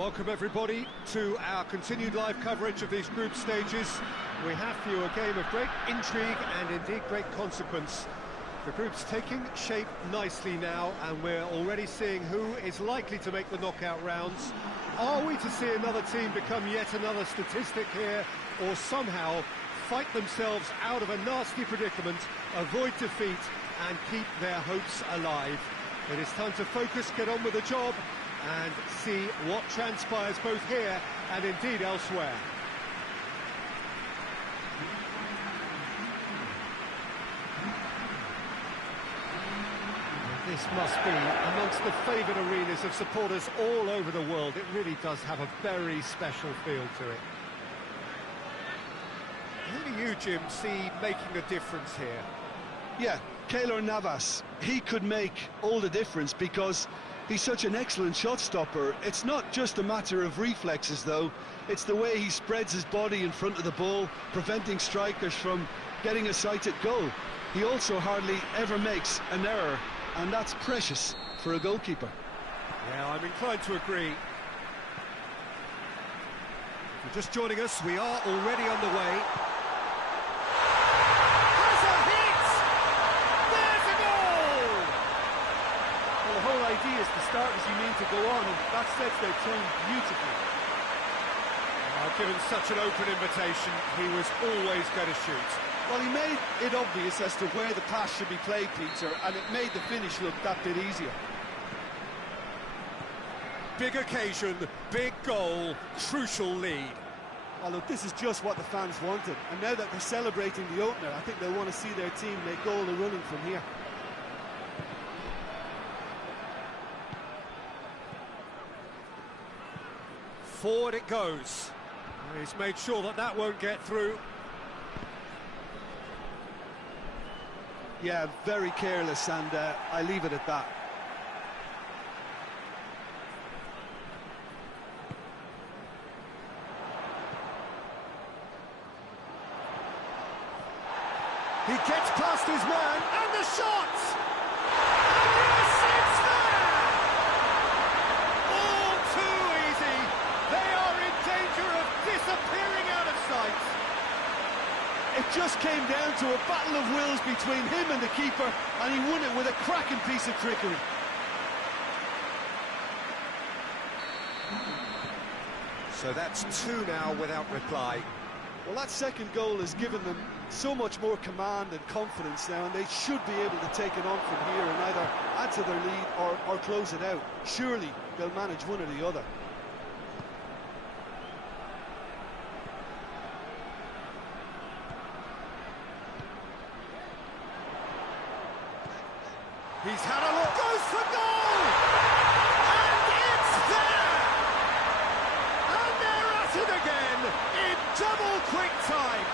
Welcome everybody to our continued live coverage of these group stages. We have for you a game of great intrigue and indeed great consequence. The group's taking shape nicely now, and we're already seeing who is likely to make the knockout rounds. Are we to see another team become yet another statistic here, or somehow fight themselves out of a nasty predicament, avoid defeat and keep their hopes alive? It is time to focus, get on with the job, and see what transpires both here and indeed elsewhere. This must be amongst the favoured arenas of supporters all over the world. It really does have a very special feel to it. Who do you, Jim, see making a difference here? Yeah, Keylor Navas. He could make all the difference because he's such an excellent shot stopper. It's not just a matter of reflexes, though. It's the way he spreads his body in front of the ball, preventing strikers from getting a sighted goal. He also hardly ever makes an error, and that's precious for a goalkeeper. Yeah, I'm inclined to agree. If you're just joining us, we are already on the way. Has a hit! There's a goal! Well, the whole idea is to start as you mean to go on, and that sets their tone beautifully. Given such an open invitation, he was always going to shoot. Well, he made it obvious as to where the pass should be played, Peter, and it made the finish look that bit easier. Big occasion, big goal, crucial lead. Oh, look, this is just what the fans wanted, and now that they're celebrating the opener, I think they'll want to see their team make all the running from here. Forward it goes. He's made sure that that won't get through. Yeah, very careless, and I leave it at that. He gets past his man, and the shot! And yes, it's there! All too easy. They are in danger of disappearing out of sight. It just came down to a battle of wills between him and the keeper, and he won it with a cracking piece of trickery. So that's two now without reply. Well, that second goal has given them so much more command and confidence now, and they should be able to take it on from here and either add to their lead or close it out. Surely they'll manage one or the other. He's had a look, goes for goal! And it's there! And they're at it again in double quick time.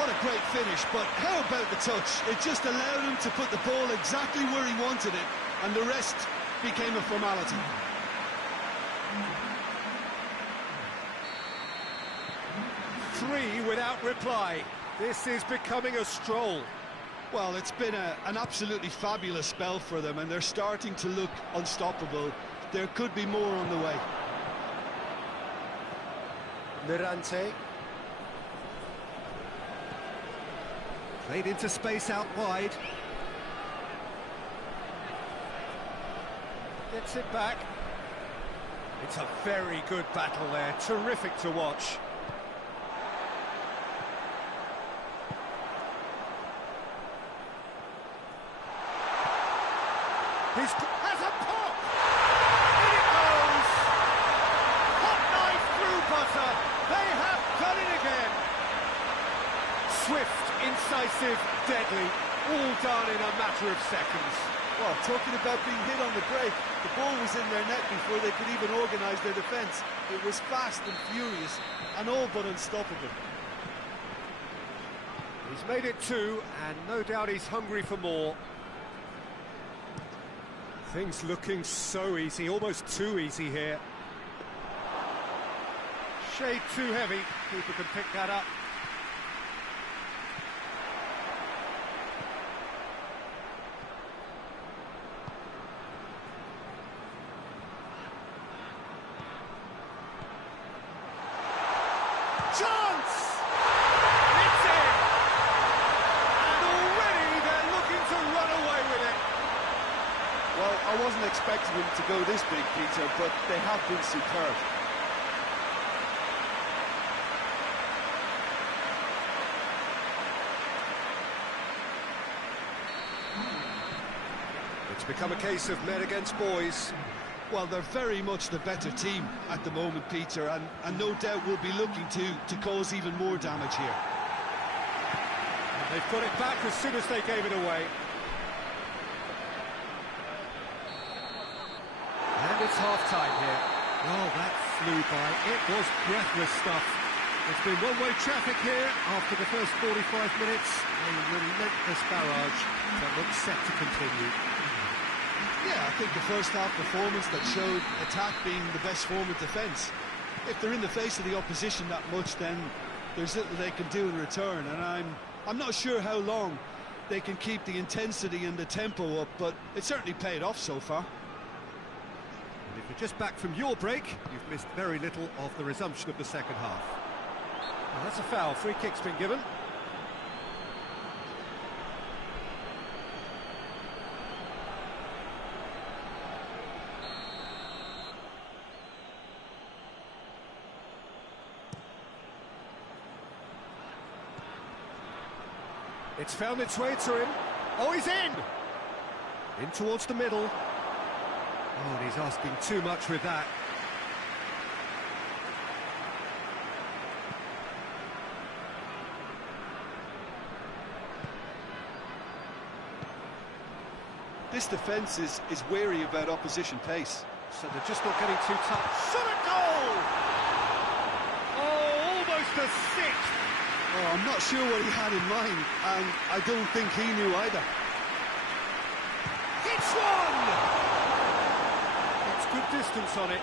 What a great finish, but how about the touch? It just allowed him to put the ball exactly where he wanted it, and the rest became a formality. Three without reply. This is becoming a stroll. Well, it's been an absolutely fabulous spell for them, and they're starting to look unstoppable. There could be more on the way. Mirante. Played into space out wide. Gets it back. It's a very good battle there. Terrific to watch. He has a pop! In it goes! Hot knife through butter. They have done it again. Swift, incisive, deadly, all done in a matter of seconds. Well, talking about being hit on the break, the ball was in their net before they could even organise their defence. It was fast and furious, and all but unstoppable. He's made it two, and no doubt he's hungry for more. Things looking so easy, almost too easy here. Shade too heavy, keeper can pick that up. expected them to go this big, Peter, but they have been superb. It's become a case of men against boys. Well, they're very much the better team at the moment, Peter, and no doubt will be looking to cause even more damage here. They've got it back as soon as they gave it away. And it's half-time here. Oh, that flew by. It was breathless stuff. It's been one-way traffic here after the first 45 minutes. A relentless barrage that looks set to continue. Yeah, I think the first half performance that showed attack being the best form of defence. If they're in the face of the opposition that much, then there's little they can do in return, and I'm not sure how long they can keep the intensity and the tempo up, but it certainly paid off so far. And if you're just back from your break, you've missed very little of the resumption of the second half. Well, that's a foul. Free kick's been given. It's found its way to him. Oh, he's in! In towards the middle. Oh, and he's asking too much with that. This defence is wary about opposition pace. So they're just not getting too tough. Shot at goal! Oh, almost a sixth! Oh, I'm not sure what he had in mind, and I don't think he knew either. Hits one! It's good distance on it.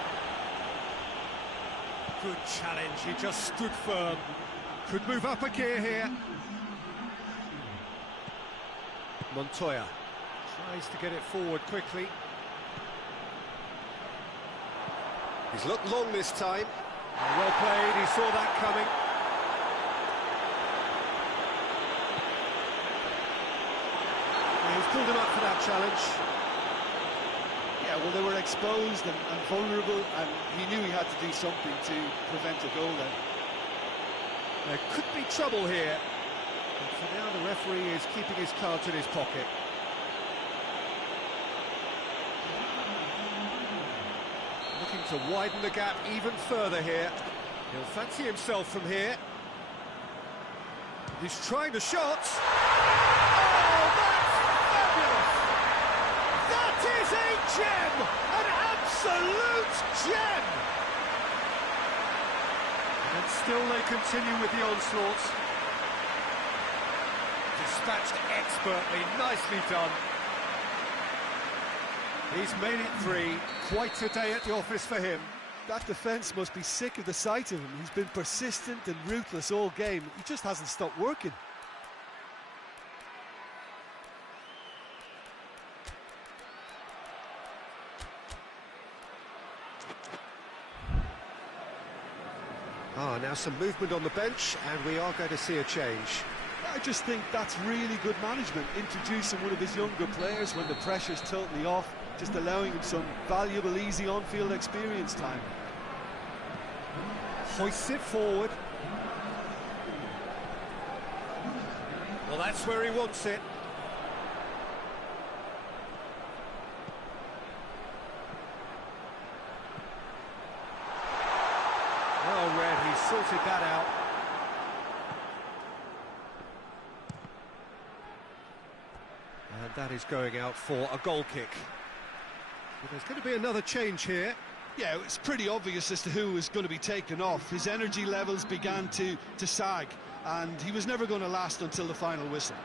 Good challenge, he just stood firm. Could move up a gear here. Montoya tries to get it forward quickly. He's looked long this time. Well played, he saw that coming. He's pulled him up for that challenge. Yeah, well, they were exposed and vulnerable, and he knew he had to do something to prevent a goal then. There could be trouble here. But for now, the referee is keeping his cards in his pocket. Looking to widen the gap even further here. He'll fancy himself from here. He's trying the shot. Is a gem! An absolute gem! And still they continue with the onslaught. Dispatched expertly, nicely done. He's made it 3. Quite a day at the office for him. That defence must be sick of the sight of him. He's been persistent and ruthless all game. He just hasn't stopped working. Ah, now some movement on the bench, and we are going to see a change. I just think that's really good management, introducing one of his younger players when the pressure's totally off, just allowing him some valuable, easy on-field experience time. Hoists it forward. Well, that's where he wants it. Well read, he sorted that out. And that is going out for a goal kick. But there's going to be another change here. Yeah, it's pretty obvious as to who was going to be taken off. His energy levels began to sag, and he was never going to last until the final whistle.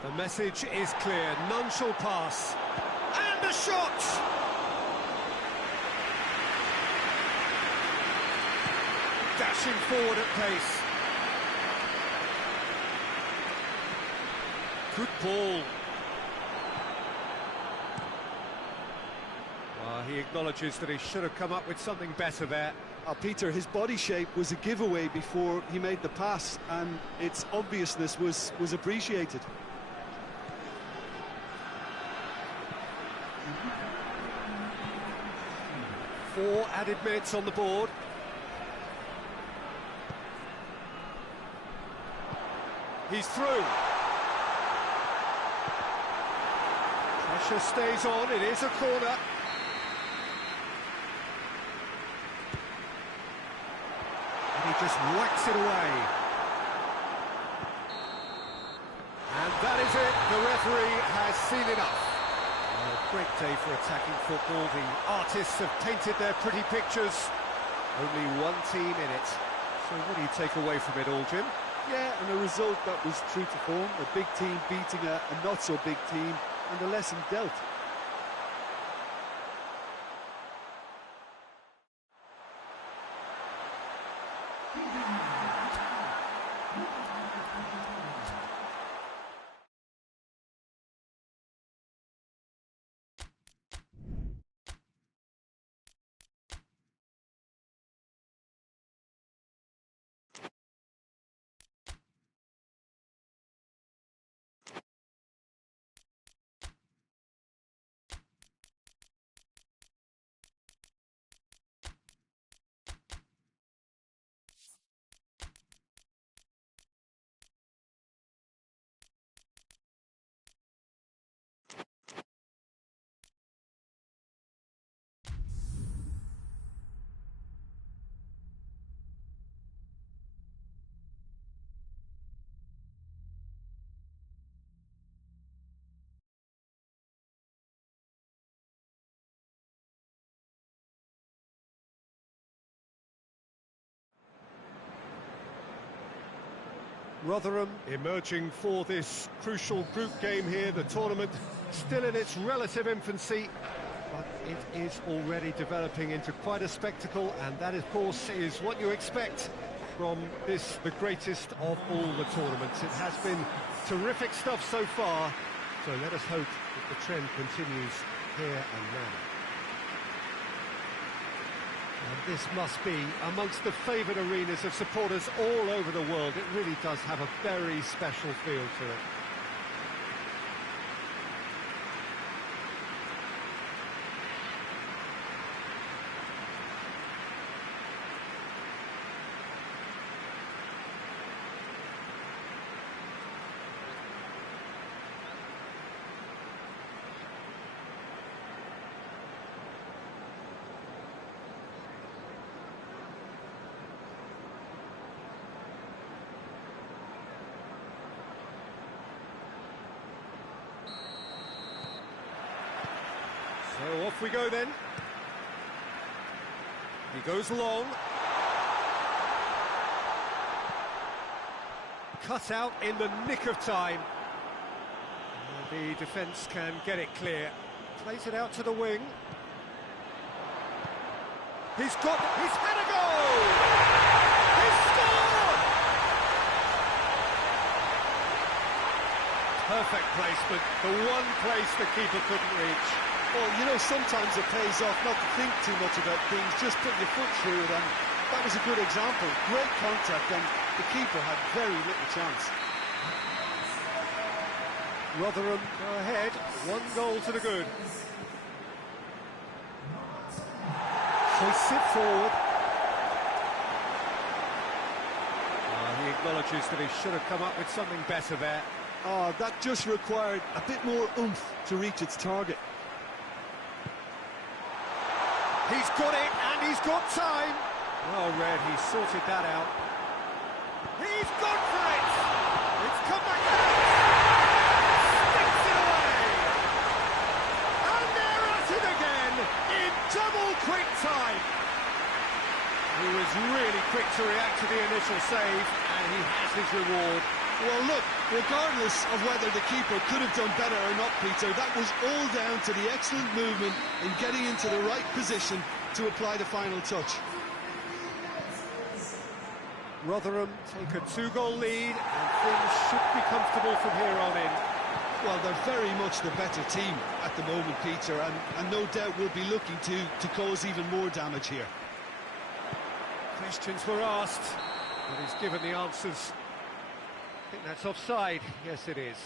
The message is clear, none shall pass. And a shot! Dashing forward at pace. Good ball. He acknowledges that he should have come up with something better there. Peter, his body shape was a giveaway before he made the pass, and its obviousness was appreciated. Four added minutes on the board. He's through. Pressure stays on, it is a corner. And he just whacks it away. And that is it, the referee has seen enough. A great day for attacking football. The artists have painted their pretty pictures. Only one team in it. So what do you take away from it all, Jim? Yeah, and a result that was true to form. A big team beating a not-so-big team, and a lesson dealt. Rotherham emerging for this crucial group game here, the tournament still in its relative infancy, but it is already developing into quite a spectacle, and that, of course, is what you expect from this, the greatest of all the tournaments. It has been terrific stuff so far, so let us hope that the trend continues here and now. And this must be amongst the favoured arenas of supporters all over the world. It really does have a very special feel to it. So off we go then. He goes long. Cut out in the nick of time. And the defence can get it clear. Plays it out to the wing. He's had a goal! He's scored! Perfect placement, the one place the keeper couldn't reach. Well, you know, sometimes it pays off not to think too much about things, just put your foot through it, and that was a good example. Great contact, and the keeper had very little chance. Rotherham go ahead, 1 goal to the good. Hoists it forward. He acknowledges that he should have come up with something better there. That just required a bit more oomph to reach its target. He's got it, and he's got time. Well read, he sorted that out. He's gone for it! It's come back out! Sticks it away! And they're at it again, in double quick time! He was really quick to react to the initial save, and he has his reward. Well, look, regardless of whether the keeper could have done better or not, Peter, that was all down to the excellent movement in getting into the right position to apply the final touch. Rotherham take a 2-goal lead, and things should be comfortable from here on in. Well, they're very much the better team at the moment, Peter, and no doubt will be looking to cause even more damage here. Questions were asked, but he's given the answers. I think that's offside. Yes, it is.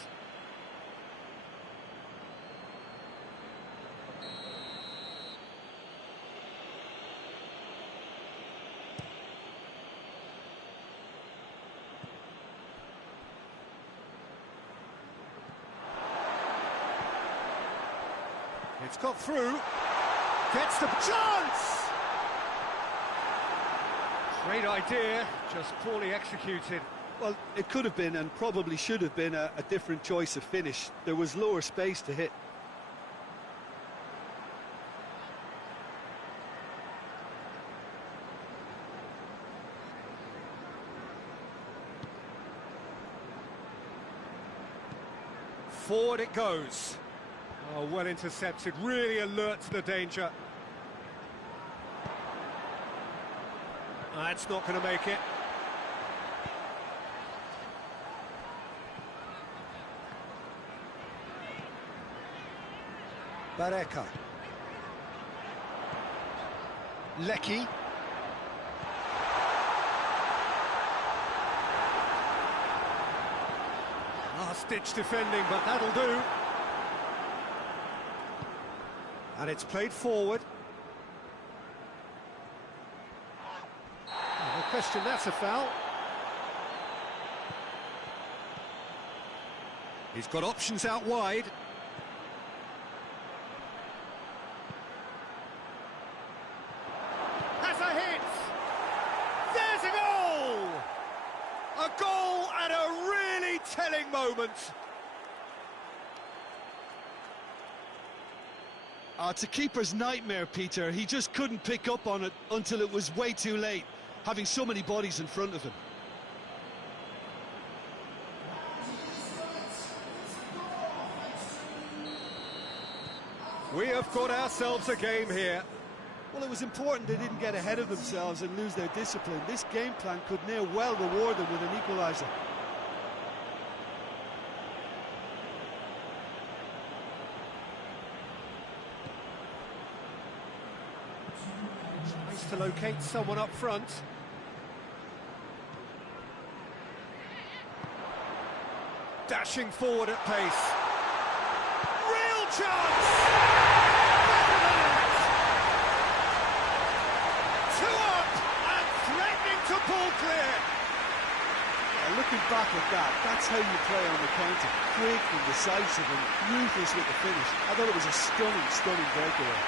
It's got through. Gets the chance! Great idea, just poorly executed. Well, it could have been and probably should have been a different choice of finish. There was lower space to hit. Forward it goes. Oh, well intercepted, really alert to the danger. That's not going to make it. Bareka. Lecky. Last-ditch defending, but that'll do. And it's played forward. Oh, no question, that's a foul. He's got options out wide. Has a hit! There's a goal! A goal at a really telling moment. It's a keeper's nightmare, Peter. He just couldn't pick up on it until it was way too late, having so many bodies in front of him. We have got ourselves a game here. Well, it was important they didn't get ahead of themselves and lose their discipline. This game plan could now well reward them with an equaliser. Tries to locate someone up front. Dashing forward at pace. Real chance! Two up and threatening to pull clear. Looking back at that, that's how you play on the counter. Quick and decisive and ruthless with the finish. I thought it was a stunning, stunning breakaway.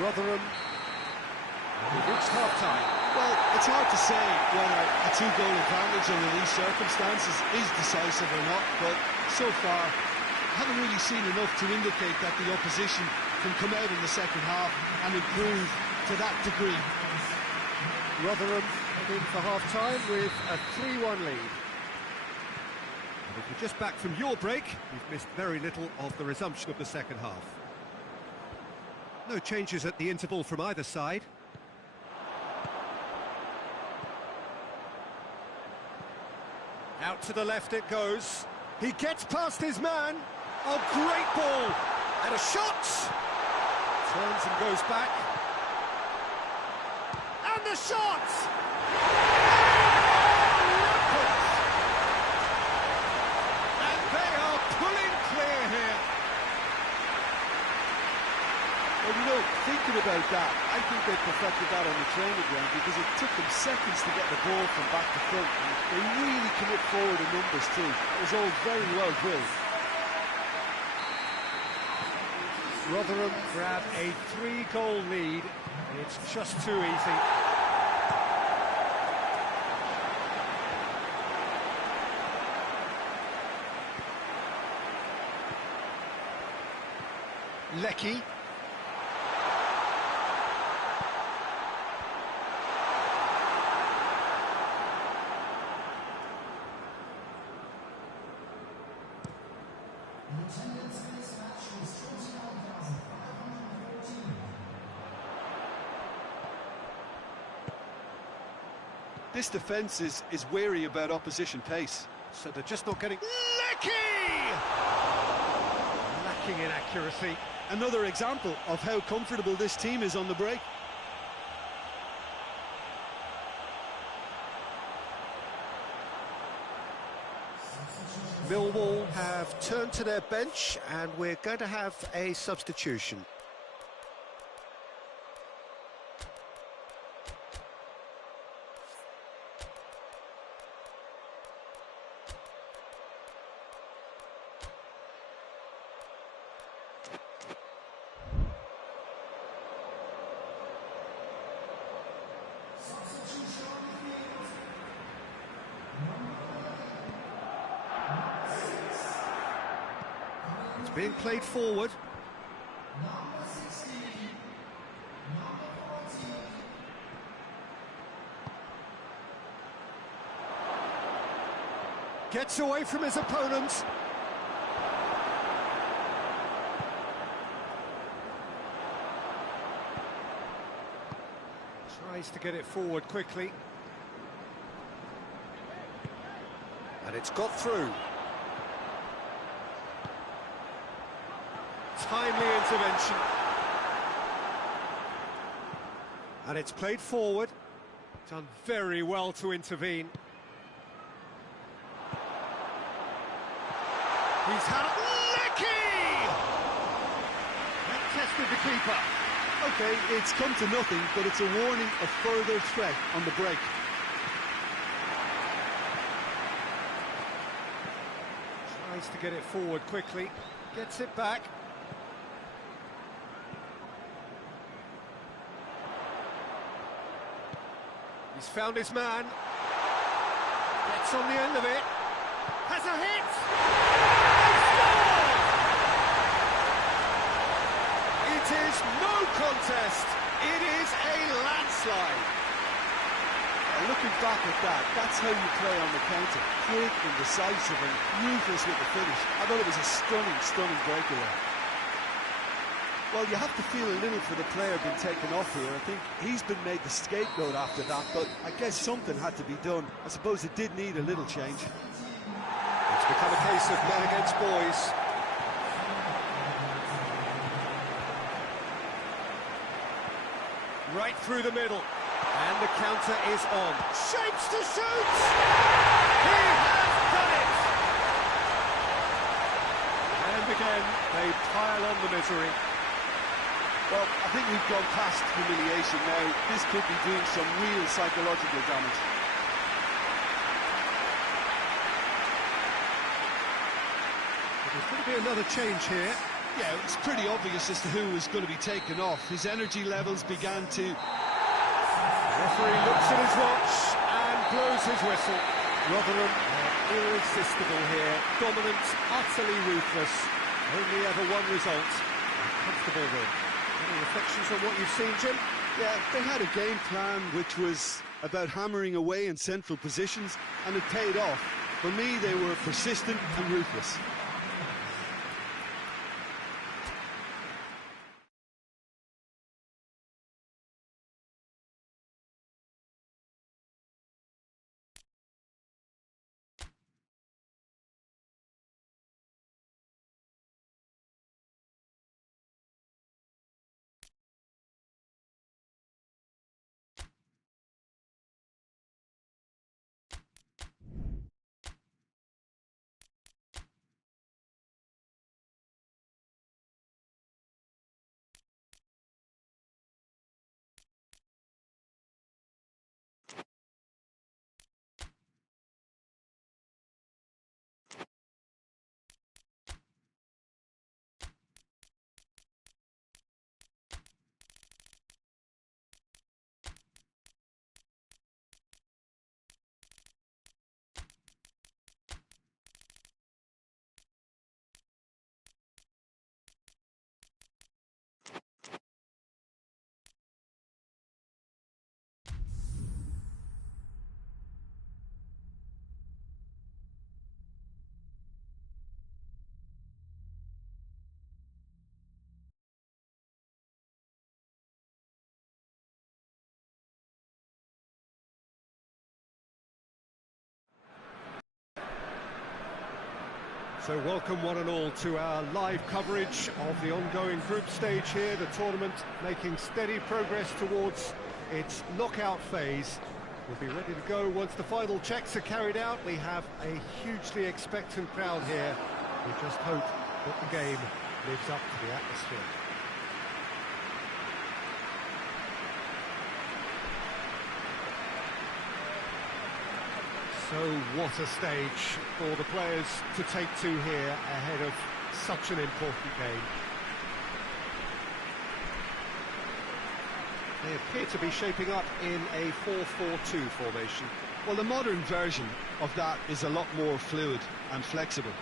Rotherham, we've reached half-time. Well, it's hard to say whether a two-goal advantage under these circumstances is decisive or not, but so far, haven't really seen enough to indicate that the opposition can come out in the second half and improve to that degree. Rotherham head in for half-time with a 3-1 lead. And if you're just back from your break, you've missed very little of the resumption of the second half. No changes at the interval from either side. Out to the left it goes. He gets past his man. A great ball. And a shot. Turns and goes back. And the shot! And they are pulling clear here. Well, you know, thinking about that, I think they perfected that on the training ground because it took them seconds to get the ball from back to front. And they really commit forward in numbers too. It was all very well drilled. Rotherham grab a 3-goal lead. It's just too easy. Lecky. This defence is wary about opposition pace. So they're just not getting... Lecky! Lacking in accuracy. Another example of how comfortable this team is on the break. Millwall have turned to their bench and we're going to have a substitution. It's being played forward. Gets away from his opponent. Tries to get it forward quickly. And it's got through. Timely intervention. And it's played forward. Done very well to intervene. He's had a Lecky! That tested the keeper. Okay, it's come to nothing, but it's a warning of further threat on the break. Tries to get it forward quickly. Gets it back. He's found his man. Gets on the end of it. Has a hit! It is no contest. It is a landslide. Looking back at that, that's how you play on the counter. Quick and decisive and ruthless with the finish. I thought it was a stunning breakaway. Well, you have to feel a little for the player being taken off here. I think he's been made the scapegoat after that, but I guess something had to be done. I suppose it did need a little change. It's become a case of men against boys. Right through the middle. And the counter is on. Shapes to shoot! He has done it! And again, they pile on the misery. Well, I think we've gone past humiliation now. This could be doing some real psychological damage. There's going to be another change here. Yeah, it's pretty obvious as to who was going to be taken off. His energy levels began to... The referee looks at his watch and blows his whistle. Rotherham are irresistible here. Dominant, utterly ruthless. Only ever one result. A comfortable win. Any reflections on what you've seen, Jim? Yeah, they had a game plan which was about hammering away in central positions, and it paid off. For me, they were persistent and ruthless. So welcome one and all to our live coverage of the ongoing group stage here, the tournament making steady progress towards its knockout phase. We'll be ready to go once the final checks are carried out. We have a hugely expectant crowd here. We just hope that the game lives up to the atmosphere. So what a stage for the players to take to here ahead of such an important game. They appear to be shaping up in a 4-4-2 formation. Well, the modern version of that is a lot more fluid and flexible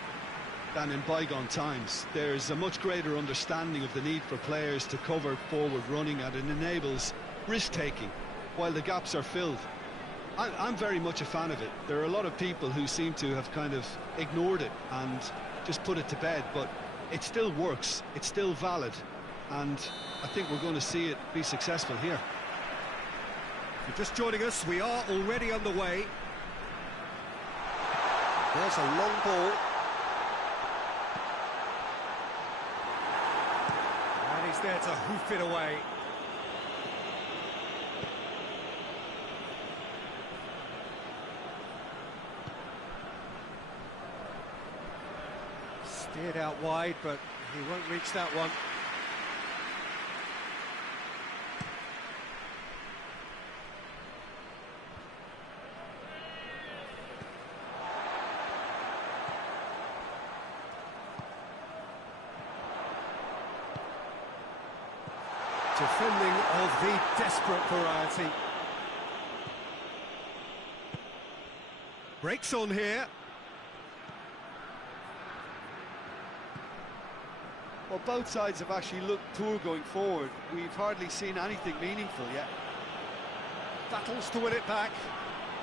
than in bygone times. There's a much greater understanding of the need for players to cover forward running, and it enables risk-taking while the gaps are filled. I'm very much a fan of it. There are a lot of people who seem to have kind of ignored it and just put it to bed, but it still works, it's still valid, and I think we're going to see it be successful here. If you're just joining us, we are already underway. There's a long ball. And he's there to hoof it away. Steered out wide, but he won't reach that one. Defending of the desperate variety. Breaks on here. Well, both sides have actually looked poor going forward. We've hardly seen anything meaningful yet. Battles to win it back.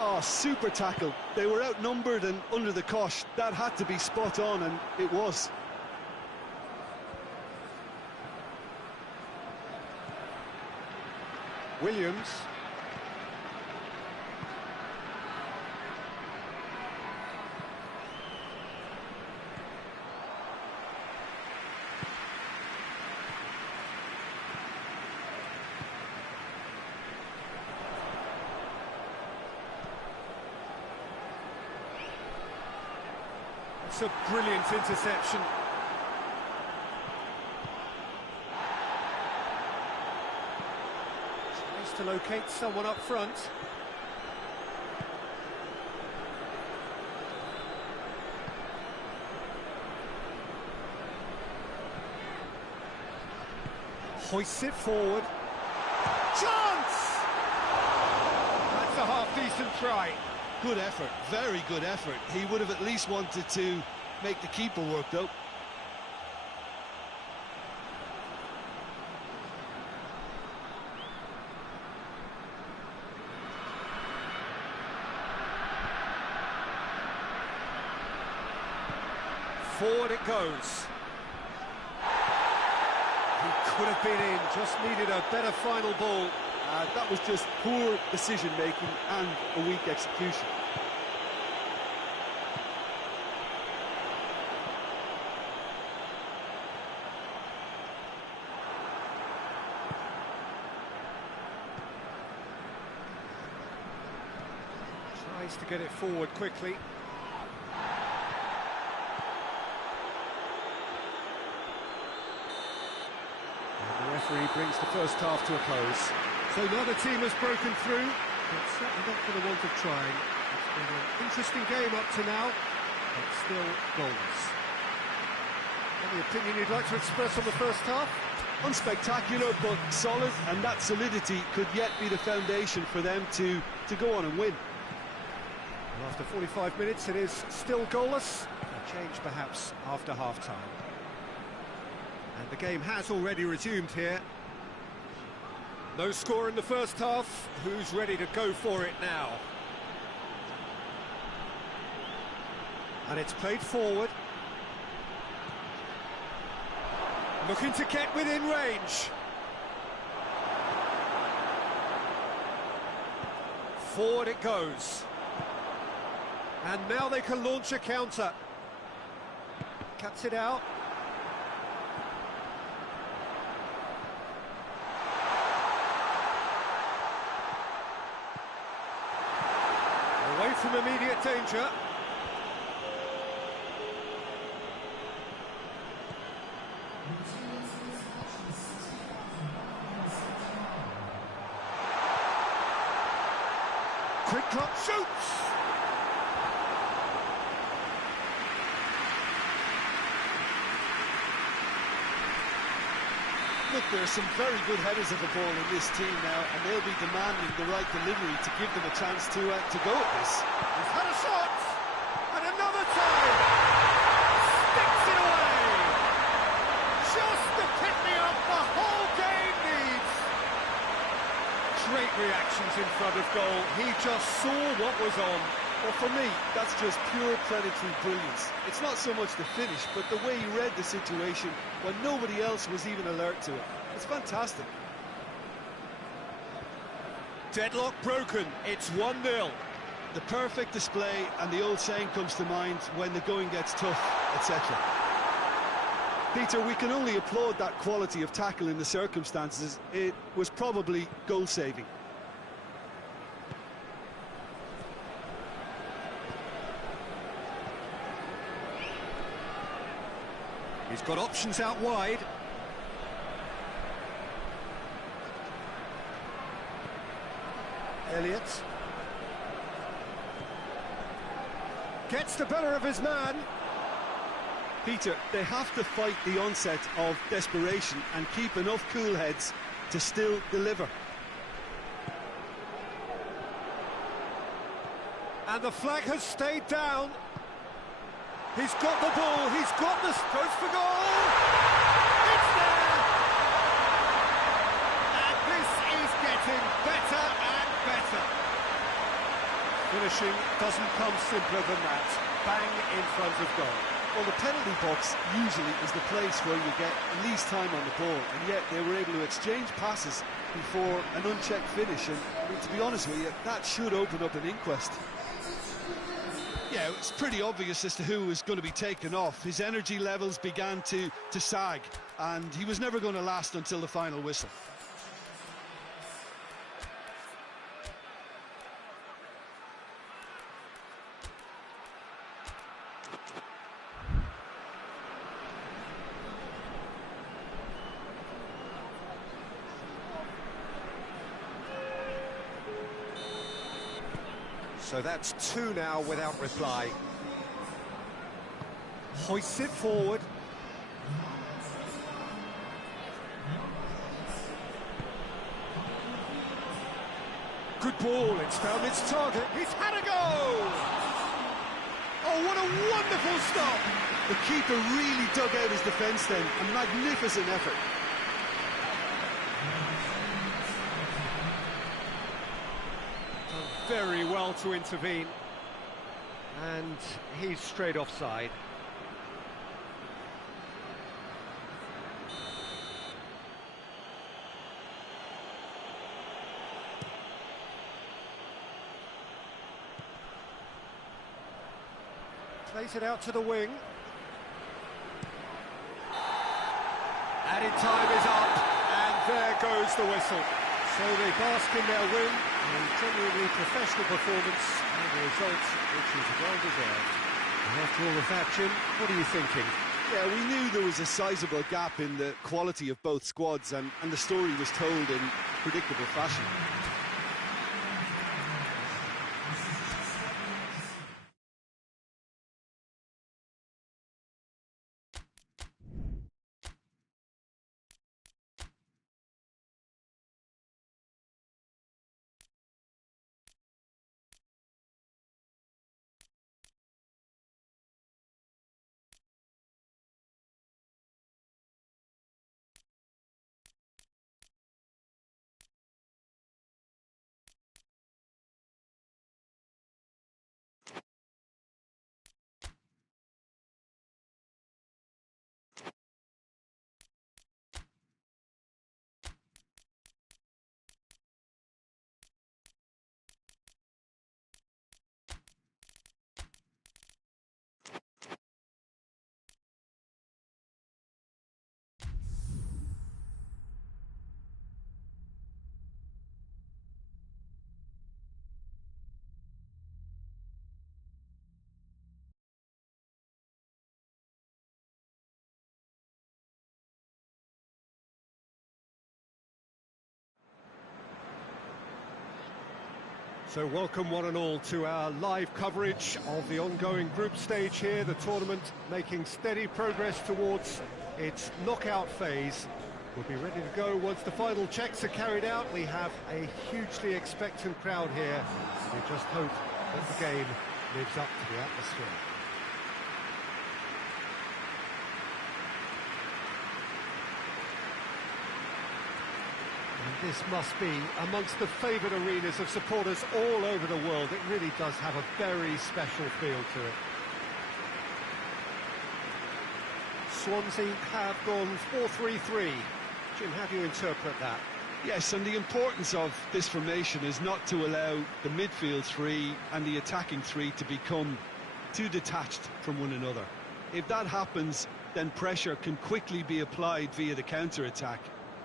Oh, super tackle. They were outnumbered and under the cosh. That had to be spot on, and it was. Williams. It's a brilliant interception. Tries to locate someone up front. Hoists it forward. Chance! That's a half-decent try. Good effort, very good effort. He would have at least wanted to make the keeper work, though. Forward it goes. He could have been in, just needed a better final ball. That was just poor decision-making and a weak execution. Tries to get it forward quickly. And the referee brings the first half to a close. So neither team has broken through, but certainly not for the want of trying. It's been an interesting game up to now, but still goals. Any opinion you'd like to express on the first half? Unspectacular, but solid, and that solidity could yet be the foundation for them to go on and win. Well, after 45 minutes, it is still goalless. A change perhaps after half-time. And the game has already resumed here. No score in the first half. Who's ready to go for it now? And it's played forward. Looking to get within range. Forward it goes. And now they can launch a counter. Cuts it out. Away from immediate danger. Quick clock shoots! Look, there are some very good headers of the ball in this team now, and they'll be demanding the right delivery to give them a chance to go at this. He's had a shot! And another time! Sticks it away! Just the pick-me-up the whole game needs! Great reactions in front of goal. He just saw what was on. Well, for me, that's just pure predatory brilliance. It's not so much the finish, but the way he read the situation when nobody else was even alert to it. It's fantastic. Deadlock broken. It's 1-0. The perfect display, and the old saying comes to mind, when the going gets tough, etc. Peter, we can only applaud that quality of tackle in the circumstances. It was probably goal-saving. He's got options out wide. Elliott gets the better of his man. Peter, they have to fight the onset of desperation and keep enough cool heads to still deliver. And the flag has stayed down. He's got the ball, he's got the strokes for goal! It's there! And this is getting better and better. Finishing doesn't come simpler than that. Bang in front of goal. Well, the penalty box usually is the place where you get least time on the ball, and yet they were able to exchange passes before an unchecked finish, and I mean, to be honest with you, that should open up an inquest. Yeah, it's pretty obvious as to who was going to be taken off. His energy levels began to sag, and he was never going to last until the final whistle. So that's 2 now without reply. Hoists it forward. Good ball, it's found its target. He's had a go! Oh, what a wonderful stop! The keeper really dug out his defence then. A magnificent effort. Very well to intervene, and he's straight offside. Plays it out to the wing. Added time is up, and there goes the whistle. So they bask in their win, a genuinely professional performance, and a result which is well-deserved. And after all of that, Jim, what are you thinking? Yeah, we knew there was a sizable gap in the quality of both squads, and the story was told in predictable fashion. So welcome one and all to our live coverage of the ongoing group stage here, the tournament making steady progress towards its knockout phase. We'll be ready to go once the final checks are carried out. We have a hugely expectant crowd here. We just hope that the game lives up to the atmosphere. And this must be amongst the favoured arenas of supporters all over the world. It really does have a very special feel to it. Swansea have gone 4-3-3. Jim, how do you interpret that? Yes, and the importance of this formation is not to allow the midfield three and the attacking three to become too detached from one another. If that happens, then pressure can quickly be applied via the counter-attack,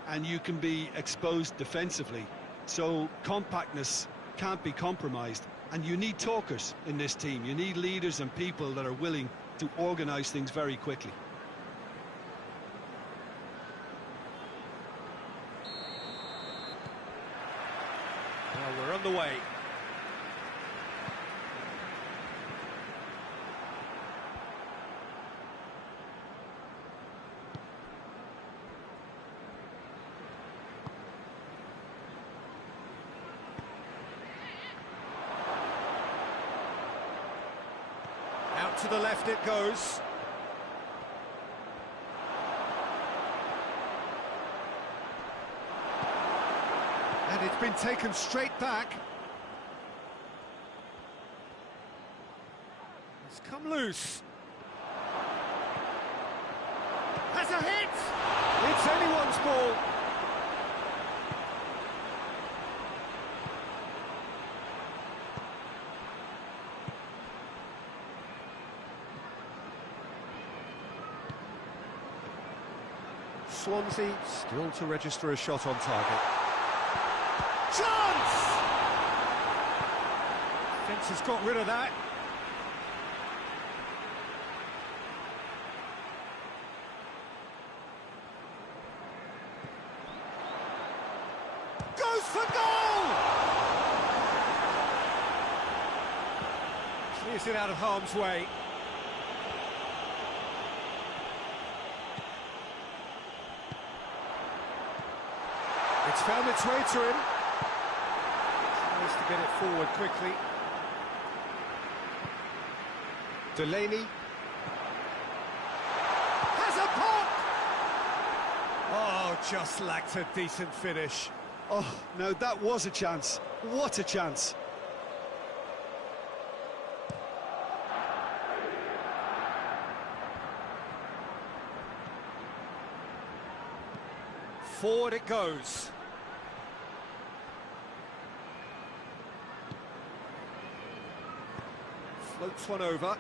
and you can be exposed defensively. So compactness can't be compromised, and you need talkers in this team. You need leaders and people that are willing to organise things very quickly. Well, we're on the way. Out to the left it goes. And it's been taken straight back. It's come loose. Has a hit! It's anyone's ball. Swansea still to register a shot on target. Chance! Fence has got rid of that. Goes for goal! Clears it out of harm's way. It's found its way to him. Tries to get it forward quickly. Delaney. Has a pop! Oh, just lacked a decent finish. Oh, no, that was a chance. What a chance. Forward it goes. Floats one over.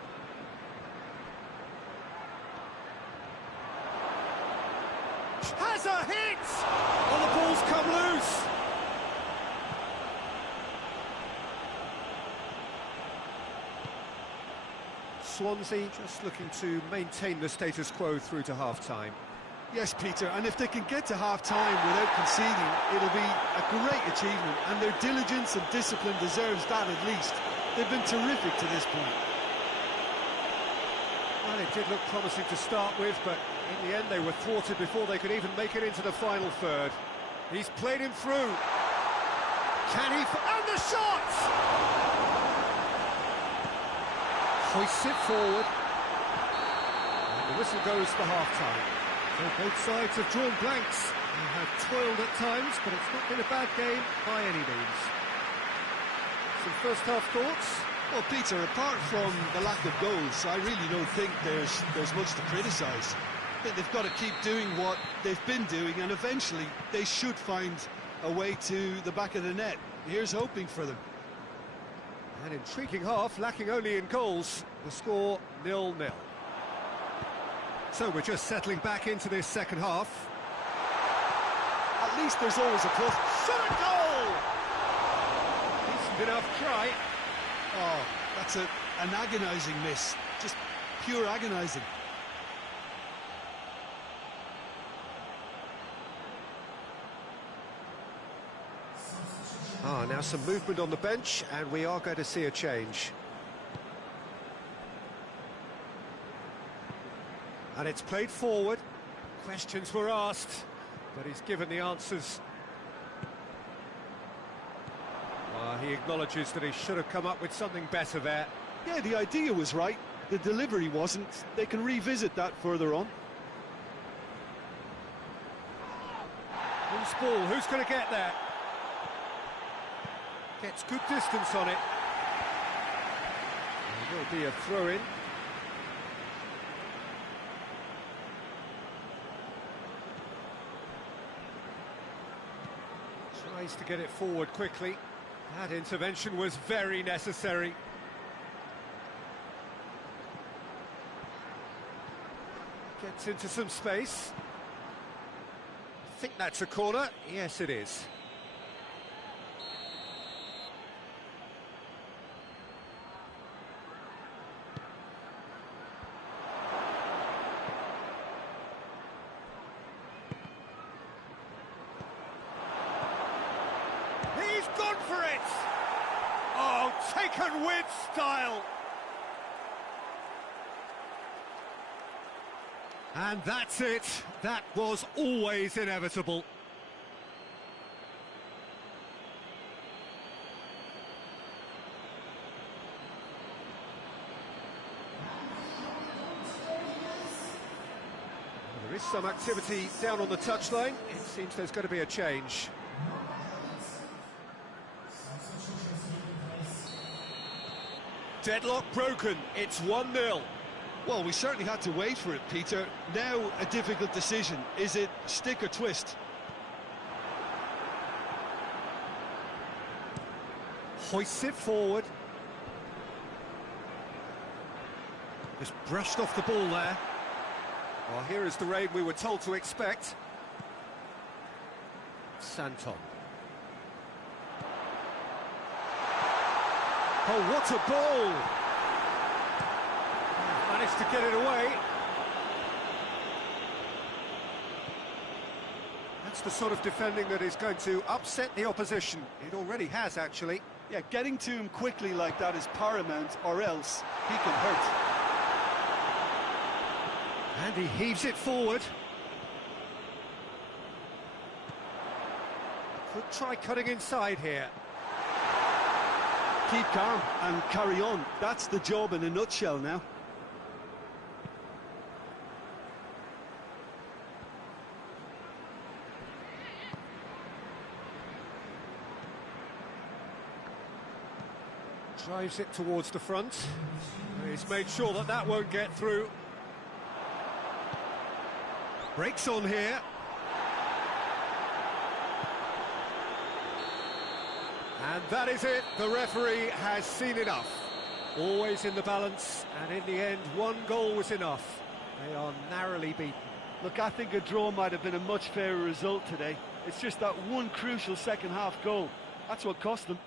Has a hit! Oh, the ball's come loose! Swansea just looking to maintain the status quo through to half-time. Yes, Peter, and if they can get to half-time without conceding, it'll be a great achievement, and their diligence and discipline deserves that at least. They've been terrific to this point. Well, it did look promising to start with, but in the end they were thwarted before they could even make it into the final third. He's played him through. Can he... And the shot! Hoists it forward. And the whistle goes for half-time. So both sides have drawn blanks. They have toiled at times, but it's not been a bad game by any means. Some first-half thoughts? Well, Peter, apart from the lack of goals, I really don't think there's much to criticise. They've got to keep doing what they've been doing, and eventually they should find a way to the back of the net. Here's hoping for them. An intriguing half, lacking only in goals. The score 0-0. So we're just settling back into this second half. At least there's always a plus. Shot a goal! Decent enough try. Oh, that's an agonising miss. Just pure agonising. Now some movement on the bench, and we are going to see a change. And it's played forward. Questions were asked, but he's given the answers. He acknowledges that he should have come up with something better there. Yeah, the idea was right. The delivery wasn't. They can revisit that further on. Loose ball, who's going to get there? Gets good distance on it. There will be a throw-in. Tries to get it forward quickly. That intervention was very necessary. Gets into some space. I think that's a corner. Yes, it is. He's gone for it! Oh, taken with style! And that's it. That was always inevitable. There is some activity down on the touchline. It seems there's going to be a change. Deadlock broken. It's 1-0. Well, we certainly had to wait for it, Peter. Now a difficult decision. Is it stick or twist? Hoists it forward. Just brushed off the ball there. Well, here is the rain we were told to expect. Santon. Oh, what a ball! Managed to get it away. That's the sort of defending that is going to upset the opposition. It already has, actually. Yeah, getting to him quickly like that is paramount, or else he can hurt. And he heaves it forward. Could try cutting inside here. Keep calm and carry on. That's the job in a nutshell now. Drives it towards the front. He's made sure that that won't get through. Breaks on here. And that is it. The referee has seen enough. Always in the balance, and in the end, one goal was enough. They are narrowly beaten. Look, I think a draw might have been a much fairer result today. It's just that one crucial second-half goal. That's what cost them.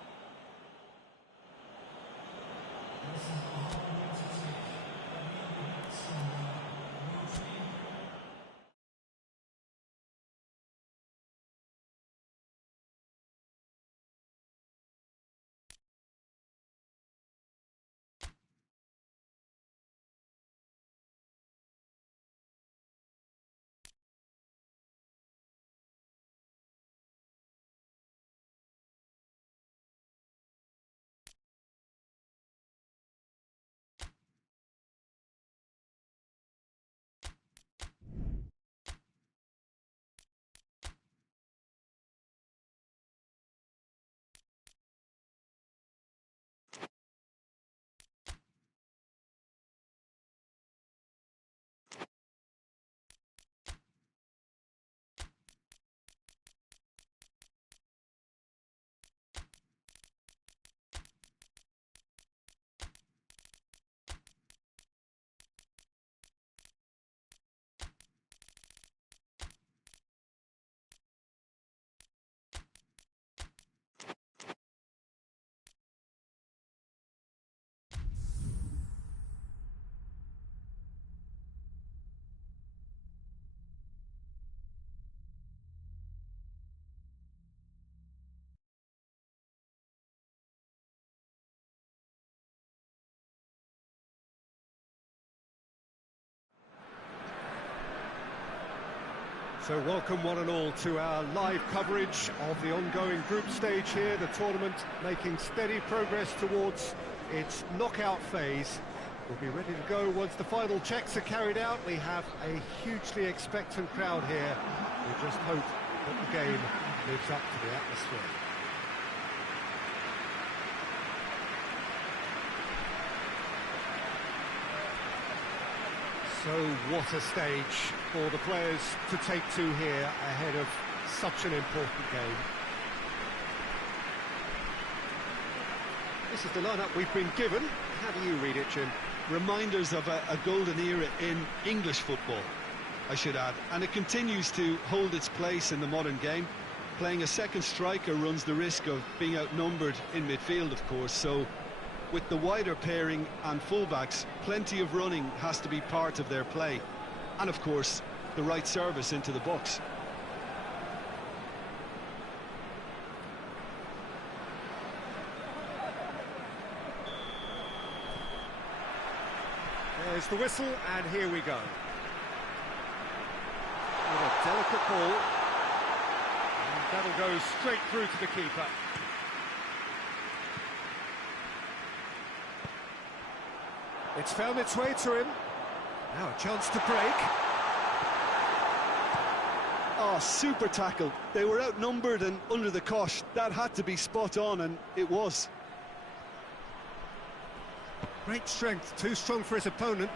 So welcome one and all to our live coverage of the ongoing group stage here, the tournament making steady progress towards its knockout phase. We'll be ready to go once the final checks are carried out. We have a hugely expectant crowd here. We just hope that the game lives up to the atmosphere. So what a stage for the players to take to here ahead of such an important game. This is the lineup we've been given. How do you read it, Jim? Reminders of a golden era in English football, I should add, and it continues to hold its place in the modern game. Playing a second striker runs the risk of being outnumbered in midfield, of course, so with the wider pairing and fullbacks, plenty of running has to be part of their play. And of course, the right service into the box. There's the whistle, and here we go. With a delicate ball. And that'll go straight through to the keeper. It's found its way to him. Now a chance to break. Oh, super tackle. They were outnumbered and under the cosh. That had to be spot on, and it was. Great strength, too strong for his opponent.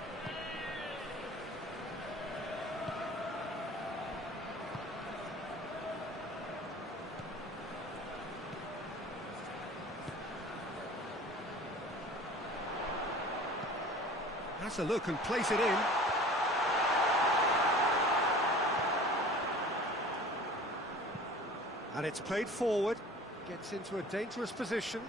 That's a look and place it in. And it's played forward, gets into a dangerous position.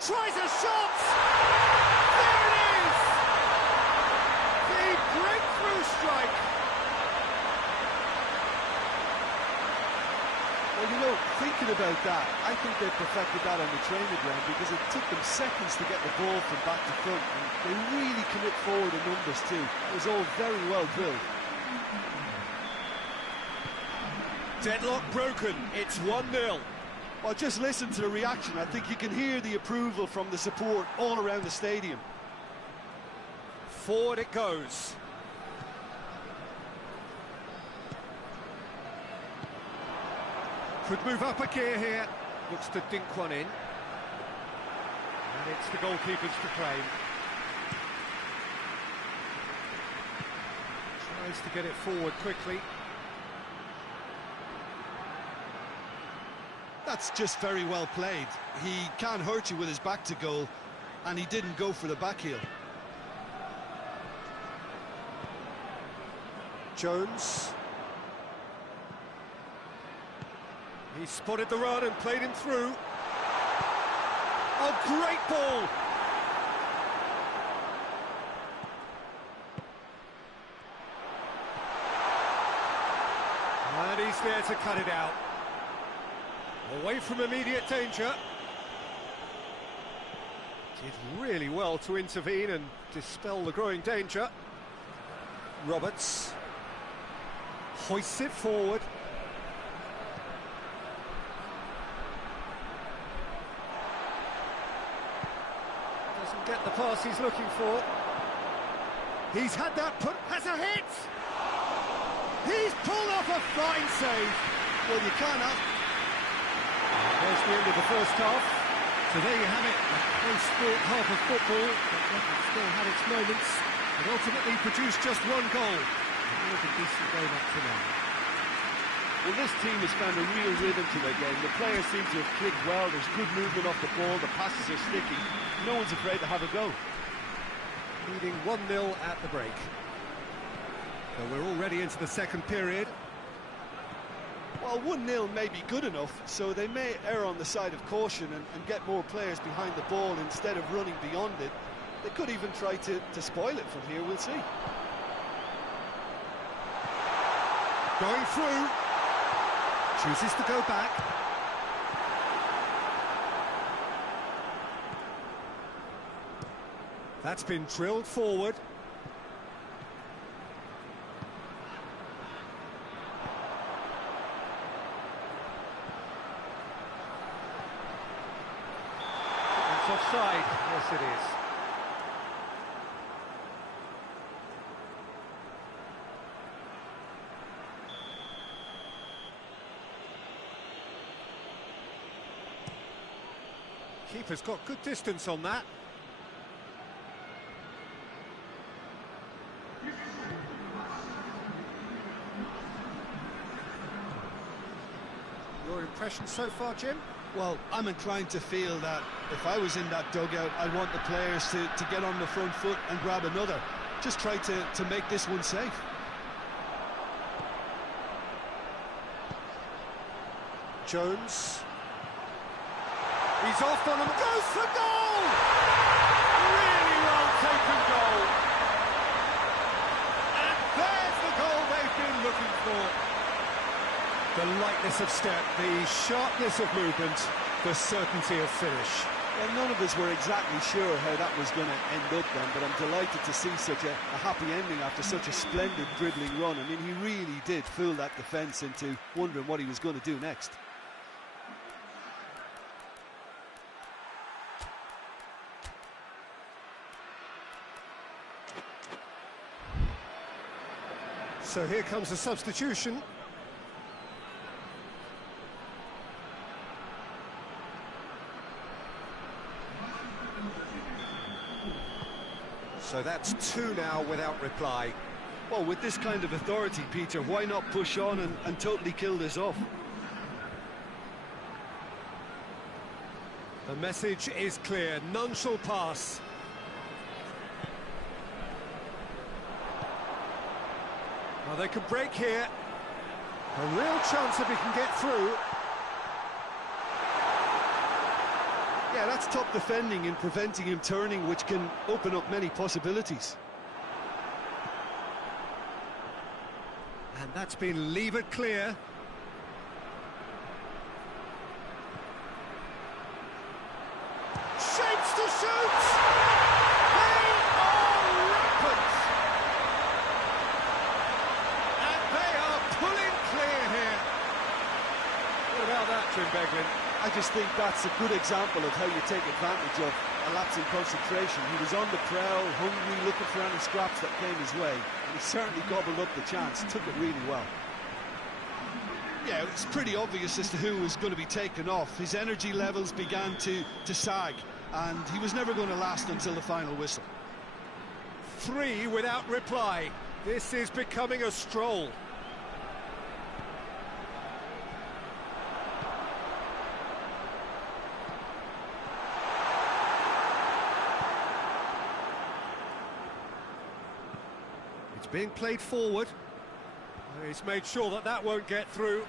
Tries a shot! There it is! The breakthrough strike! Well, you know, thinking about that, I think they perfected that on the training ground because it took them seconds to get the ball from back to front, and they really commit forward in numbers too. It was all very well drilled. Deadlock broken, it's 1-0. Well, just listen to the reaction. I think you can hear the approval from the support all around the stadium. Forward it goes. Could move up a gear here. Looks to dink one in. And it's the goalkeeper's to claim. Tries to get it forward quickly. That's just very well played. He can't hurt you with his back to goal, and he didn't go for the back heel. Jones. He spotted the run and played him through. Oh, great ball! And he's there to cut it out. Away from immediate danger. Did really well to intervene and dispel the growing danger. Roberts hoists it forward. Doesn't get the pass he's looking for. He's had that put, has a hit! He's pulled off a fine save. Well, you can't have... There's the end of the first half. So there you have it, a close-sport half of football, but one that still had its moments, and ultimately produced just one goal. A really decent game up to now. Well, this team has found a real rhythm to their game. The players seem to have clicked well. There's good movement off the ball. The passes are sticking. No one's afraid to have a go. Leading 1-0 at the break. So we're already into the second period. Well, 1-0 may be good enough, so they may err on the side of caution and get more players behind the ball instead of running beyond it. They could even try to spoil it from here, we'll see. Going through. Chooses to go back. That's been drilled forward. It's offside. Yes, it is. Keeper's got good distance on that. Your impression so far, Jim? Well, I'm inclined to feel that if I was in that dugout, I'd want the players to get on the front foot and grab another. Just try to make this one safe. Jones. He's off on him, goes for goal! Really well taken goal. And there's the goal they've been looking for. The lightness of step, the sharpness of movement, the certainty of finish. Well, none of us were exactly sure how that was going to end up then, but I'm delighted to see such a happy ending after such a splendid dribbling run. I mean, he really did fool that defence into wondering what he was going to do next. So here comes the substitution. So that's two now without reply. Well, with this kind of authority, Peter, why not push on and totally kill this off? The message is clear, none shall pass. Well, they could break here. A real chance if he can get through. Yeah, that's top defending and preventing him turning, which can open up many possibilities. And that's been levered clear. Shapes to shoot! They are rampant! And they are pulling clear here. What about that, Jim Beglin? I just think that's a good example of how you take advantage of a lapse in concentration. He was on the prowl, hungry, looking for any scraps that came his way, and he certainly gobbled up the chance, took it really well. Yeah, it's pretty obvious as to who was going to be taken off. His energy levels began to sag, and he was never going to last until the final whistle. Three without reply. This is becoming a stroll. It's being played forward. He's made sure that that won't get through.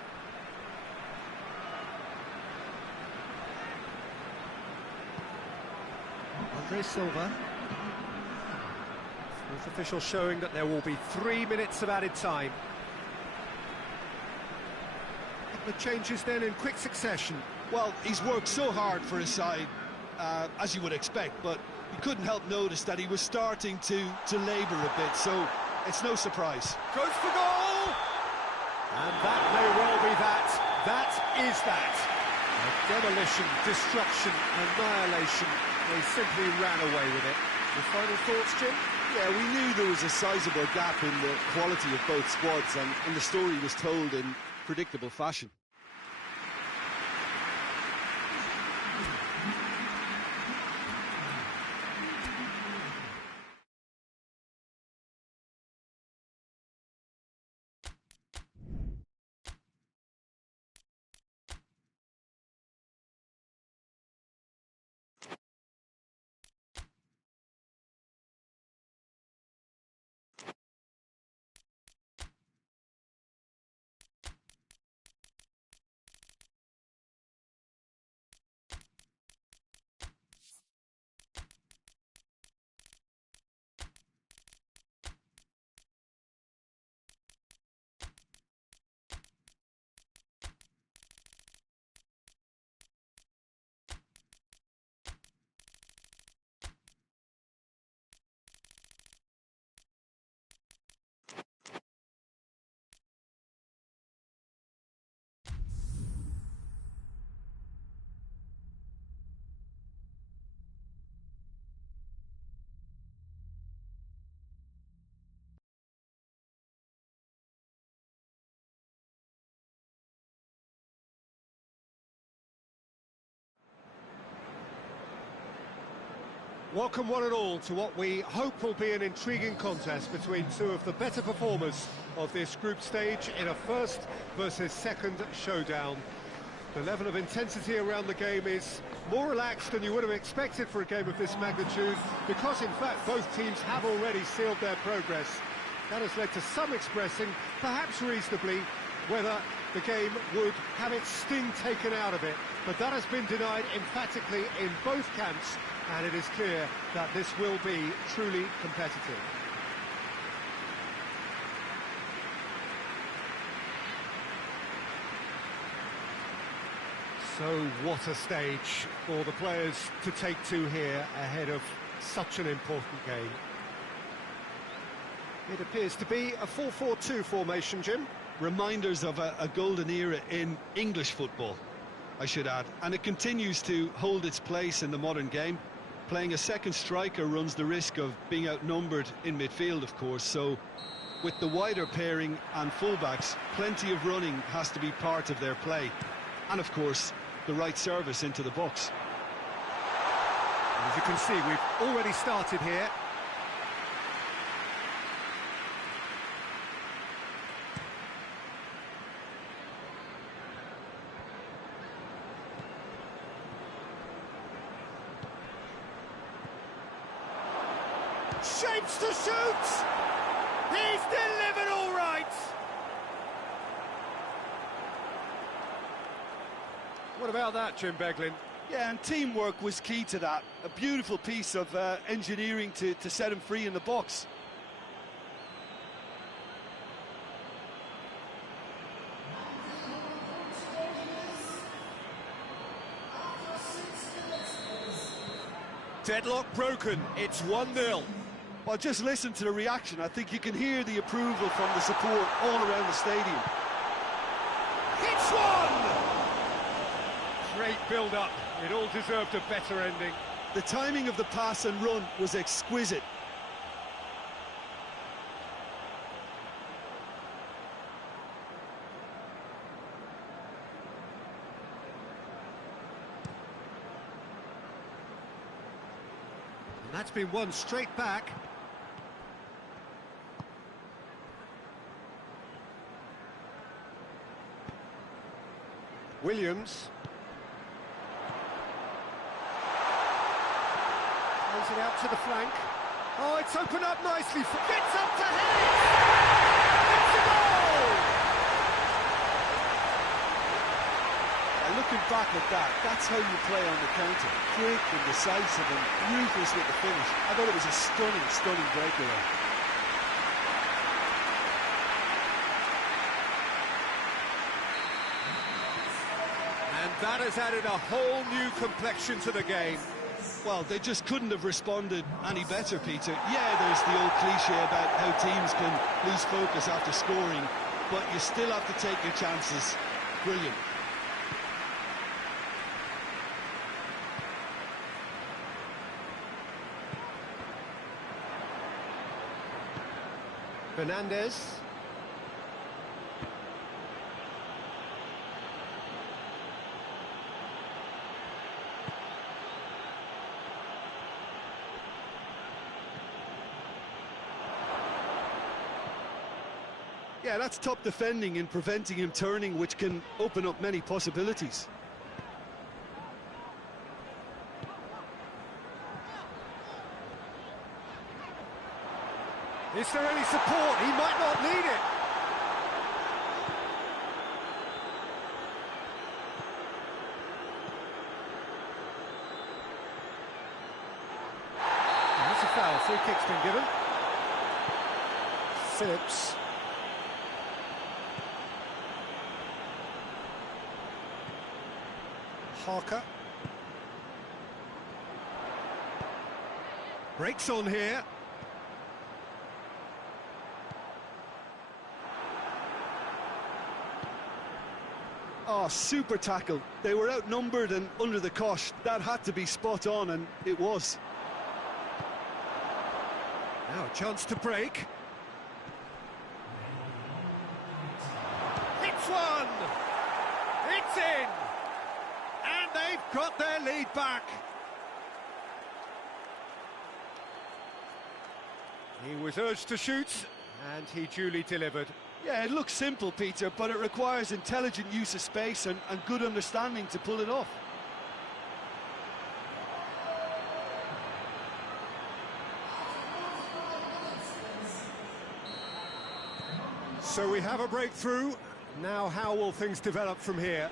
Andre Silva. Fourth official showing that there will be 3 minutes of added time. The changes then in quick succession. Well, he's worked so hard for his side, as you would expect, but you couldn't help notice that he was starting to labour a bit, so it's no surprise. Goes for goal! And that may well be that. That is that. Demolition, destruction, annihilation. They simply ran away with it. The final thoughts, Jim? Yeah, we knew there was a sizable gap in the quality of both squads, and the story was told in predictable fashion. Welcome one and all to what we hope will be an intriguing contest between two of the better performers of this group stage in a first versus second showdown. The level of intensity around the game is more relaxed than you would have expected for a game of this magnitude, because in fact both teams have already sealed their progress. That has led to some expressing, perhaps reasonably, whether the game would have its sting taken out of it. But that has been denied emphatically in both camps, and it is clear that this will be truly competitive. So what a stage for the players to take to here ahead of such an important game. It appears to be a 4-4-2 formation, Jim. Reminders of a golden era in English football, I should add. And it continues to hold its place in the modern game. Playing a second striker runs the risk of being outnumbered in midfield, of course, so with the wider pairing and fullbacks, plenty of running has to be part of their play. And of course, the right service into the box. As you can see, we've already started here. Shapes to shoot! He's delivered all right! What about that, Jim Beglin? Yeah, and teamwork was key to that. A beautiful piece of engineering to set him free in the box. Deadlock broken, it's 1-0. Well, just listen to the reaction. I think you can hear the approval from the support all around the stadium. Hits one! Great build-up, it all deserved a better ending. The timing of the pass and run was exquisite. And that's been won straight back. Williams. Plays it out to the flank. Oh, it's opened up nicely. Gets up to head it! It's a goal! Looking back at that, that's how you play on the counter. Quick and decisive and ruthless with the finish. I thought it was a stunning, stunning breakaway. And that has added a whole new complexion to the game. Well, they just couldn't have responded any better, Peter. Yeah, there's the old cliche about how teams can lose focus after scoring, but you still have to take your chances. Brilliant. Fernandez. Yeah, that's top defending and preventing him turning, which can open up many possibilities. Is there any support? He might not need it. That's a foul. Free kick's been given. Phillips. Harker. Breaks on here. Oh, super tackle. They were outnumbered and under the cosh. That had to be spot on, and it was. Now a chance to break. Hits one! It's in! And they've got their lead back. He was urged to shoot, and he duly delivered. Yeah, it looks simple, Peter, but it requires intelligent use of space and good understanding to pull it off. So we have a breakthrough. Now how will things develop from here?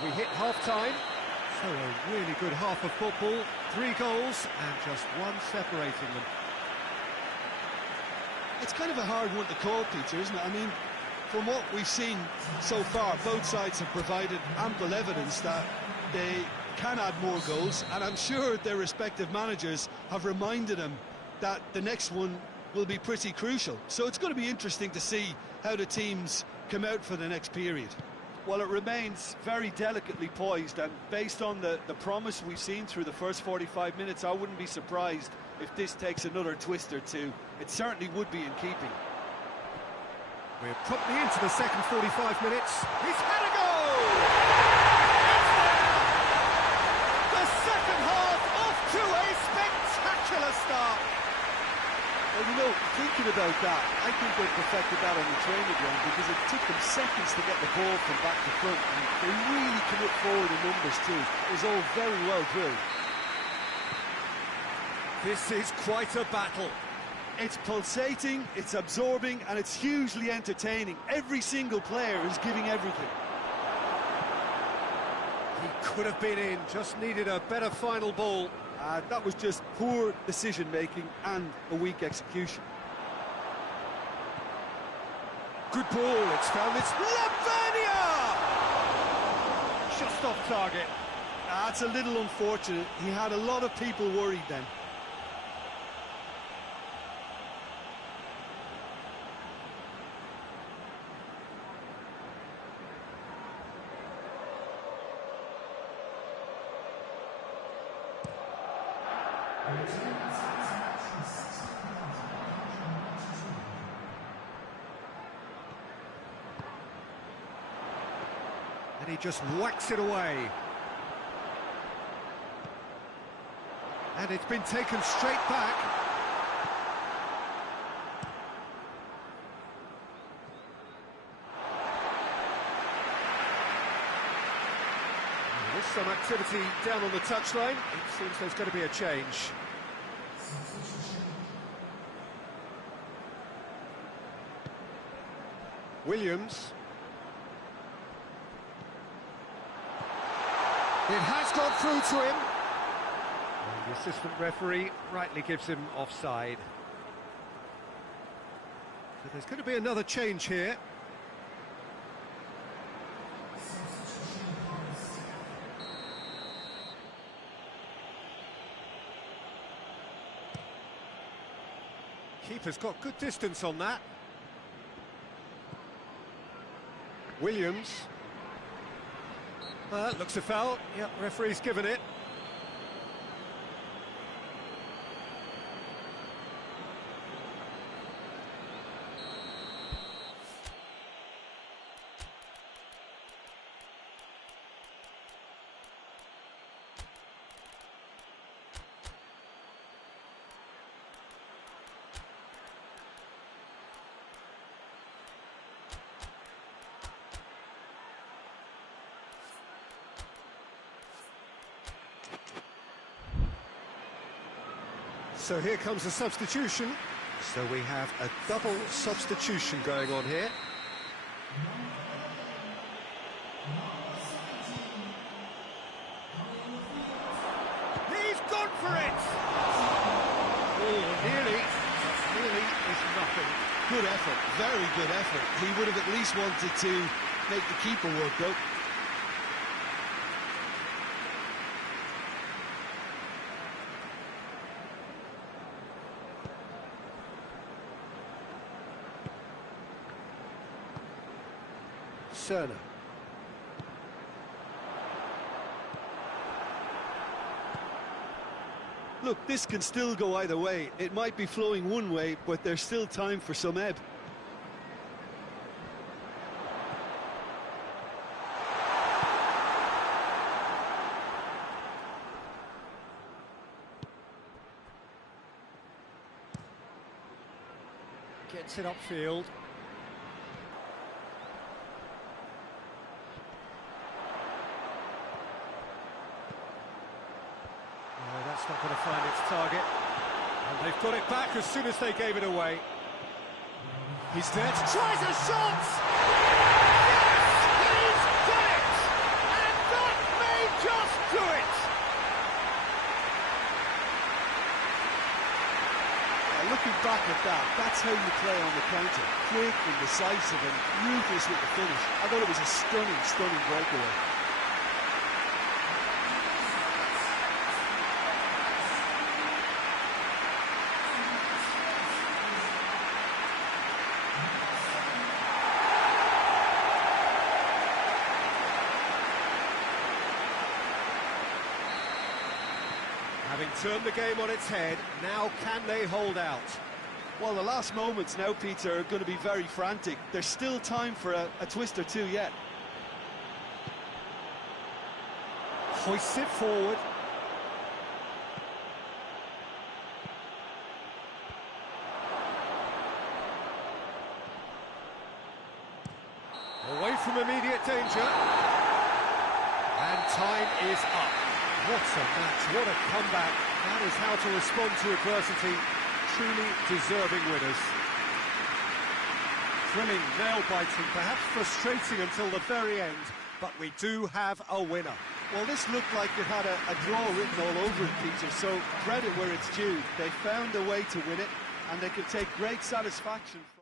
And we hit half-time. So a really good half of football. 3 goals and just one separating them. It's kind of a hard one to call, Peter, isn't it? I mean, from what we've seen so far, both sides have provided ample evidence that they can add more goals, and I'm sure their respective managers have reminded them that the next one will be pretty crucial. So it's going to be interesting to see how the teams come out for the next period. Well, it remains very delicately poised, and based on the promise we've seen through the first 45 minutes, I wouldn't be surprised if this takes another twist or two. It certainly would be in keeping. We're promptly into the second 45 minutes. He's had a goal! It's there! The second half off to a spectacular start. Well, you know, thinking about that, I think they perfected that on the training ground because it took them seconds to get the ball from back to front, and they really commit forward in numbers too. It was all very well drilled. This is quite a battle. It's pulsating, it's absorbing, and it's hugely entertaining. Every single player is giving everything. He could have been in, just needed a better final ball. That was just poor decision-making and a weak execution. Good ball, it's found its Lavernia! Just off target. That's a little unfortunate. He had a lot of people worried then. And he just whacks it away. And it's been taken straight back. There's some activity down on the touchline. It seems there's going to be a change. Williams. It has gone through to him. And the assistant referee rightly gives him offside. So there's going to be another change here. Keeper's got good distance on that. Williams. Looks a foul. Yep, referee's given it. So here comes a substitution. So we have a double substitution going on here. He's gone for it! Oh, nearly. Nearly is nothing. Good effort, very good effort. He would have at least wanted to make the keeper work, though. Cerner. Look, this can still go either way. It might be flowing one way, but there's still time for some ebb. Gets it upfield. No, that's not going to find its target. And they've got it back as soon as they gave it away. He's there, tries a shot! Yes, he's done it! And that may just do it! Looking back at that, that's how you play on the counter. Quick and decisive and ruthless with the finish. I thought it was a stunning, stunning breakaway. Having turned the game on its head, now can they hold out? Well, the last moments now, Peter, are going to be very frantic. There's still time for a twist or two yet. Hoists it forward. Away from immediate danger. And time is up. What a match, what a comeback. That is how to respond to adversity. Truly deserving winners. Thrilling, nail-biting, perhaps frustrating until the very end, but we do have a winner. Well, this looked like it had a draw written all over it, Peter, so credit where it's due. They found a way to win it, and they can take great satisfaction from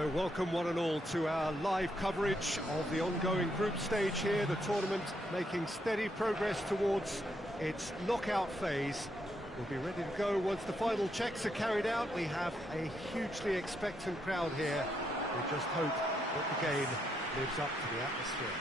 So welcome one and all to our live coverage of the ongoing group stage here, the tournament making steady progress towards its knockout phase. We'll be ready to go once the final checks are carried out. We have a hugely expectant crowd here. We just hope that the game lives up to the atmosphere.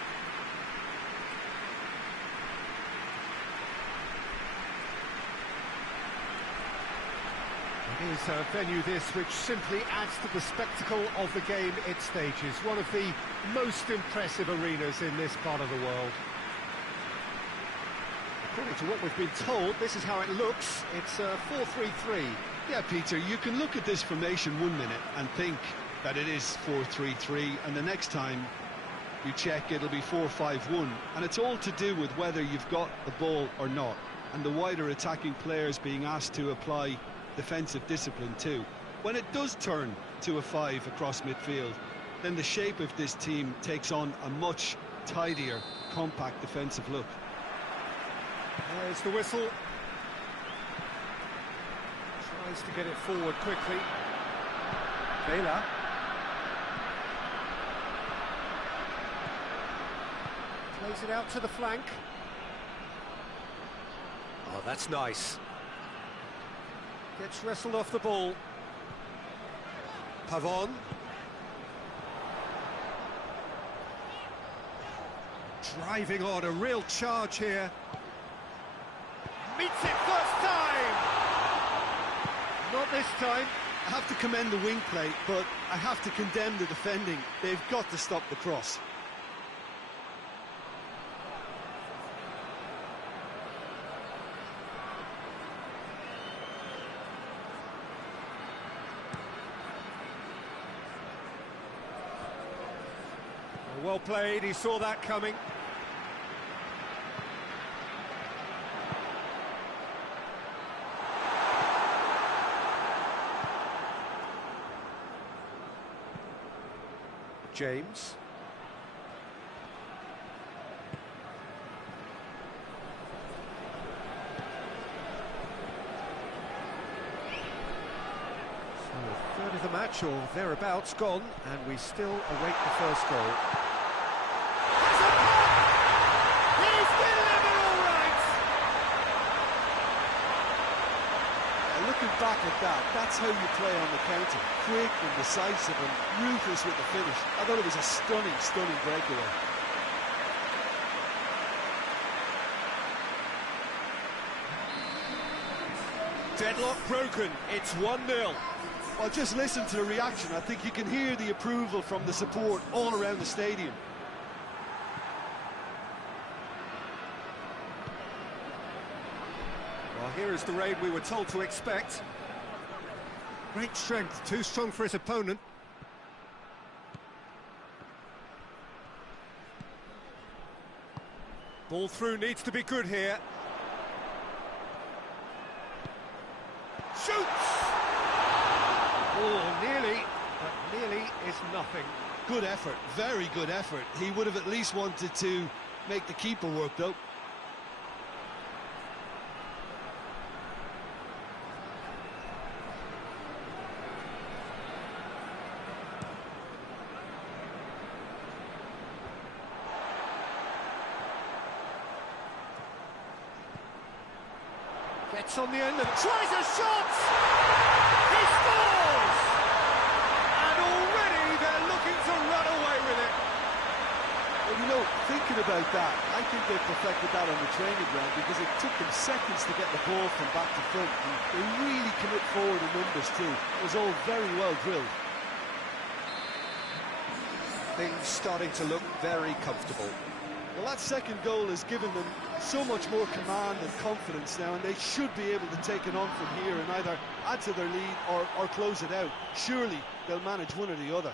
It is a venue this which simply adds to the spectacle of the game it stages. One of the most impressive arenas in this part of the world. According to what we've been told, this is how it looks. It's 4-3-3. Yeah, Peter, you can look at this formation 1 minute and think that it is 4-3-3, and the next time you check it'll be 4-5-1, and it's all to do with whether you've got the ball or not, and the wider attacking players being asked to apply defensive discipline too. When it does turn to a 5 across midfield, then the shape of this team takes on a much tidier, compact defensive look. There's the whistle. Tries to get it forward quickly. Vela. Plays it out to the flank. Oh, that's nice. Gets wrestled off the ball. Pavon. Driving on, a real charge here. Meets it first time! Not this time. I have to commend the wing play, but I have to condemn the defending. They've got to stop the cross. Well played, he saw that coming. James. So a third of the match or thereabouts gone, and we still await the first goal. Looking back at that, that's how you play on the counter. Quick and decisive and ruthless with the finish. I thought it was a stunning, stunning breakaway. Deadlock broken, it's 1-0. Well, just listen to the reaction. I think you can hear the approval from the support all around the stadium. Well, here is the raid we were told to expect. Great strength, too strong for his opponent. Ball through needs to be good here. Shoots! Oh, nearly, but nearly is nothing. Good effort, very good effort. He would have at least wanted to make the keeper work, though. Gets on the end and tries a shot! He scores! And already they're looking to run away with it. Well, you know, thinking about that, I think they perfected that on the training ground because it took them seconds to get the ball from back to front. And they really commit forward in numbers too. It was all very well drilled. Things starting to look very comfortable. Well, that second goal has given them so much more command and confidence now, and they should be able to take it on from here and either add to their lead or close it out. Surely they'll manage one or the other.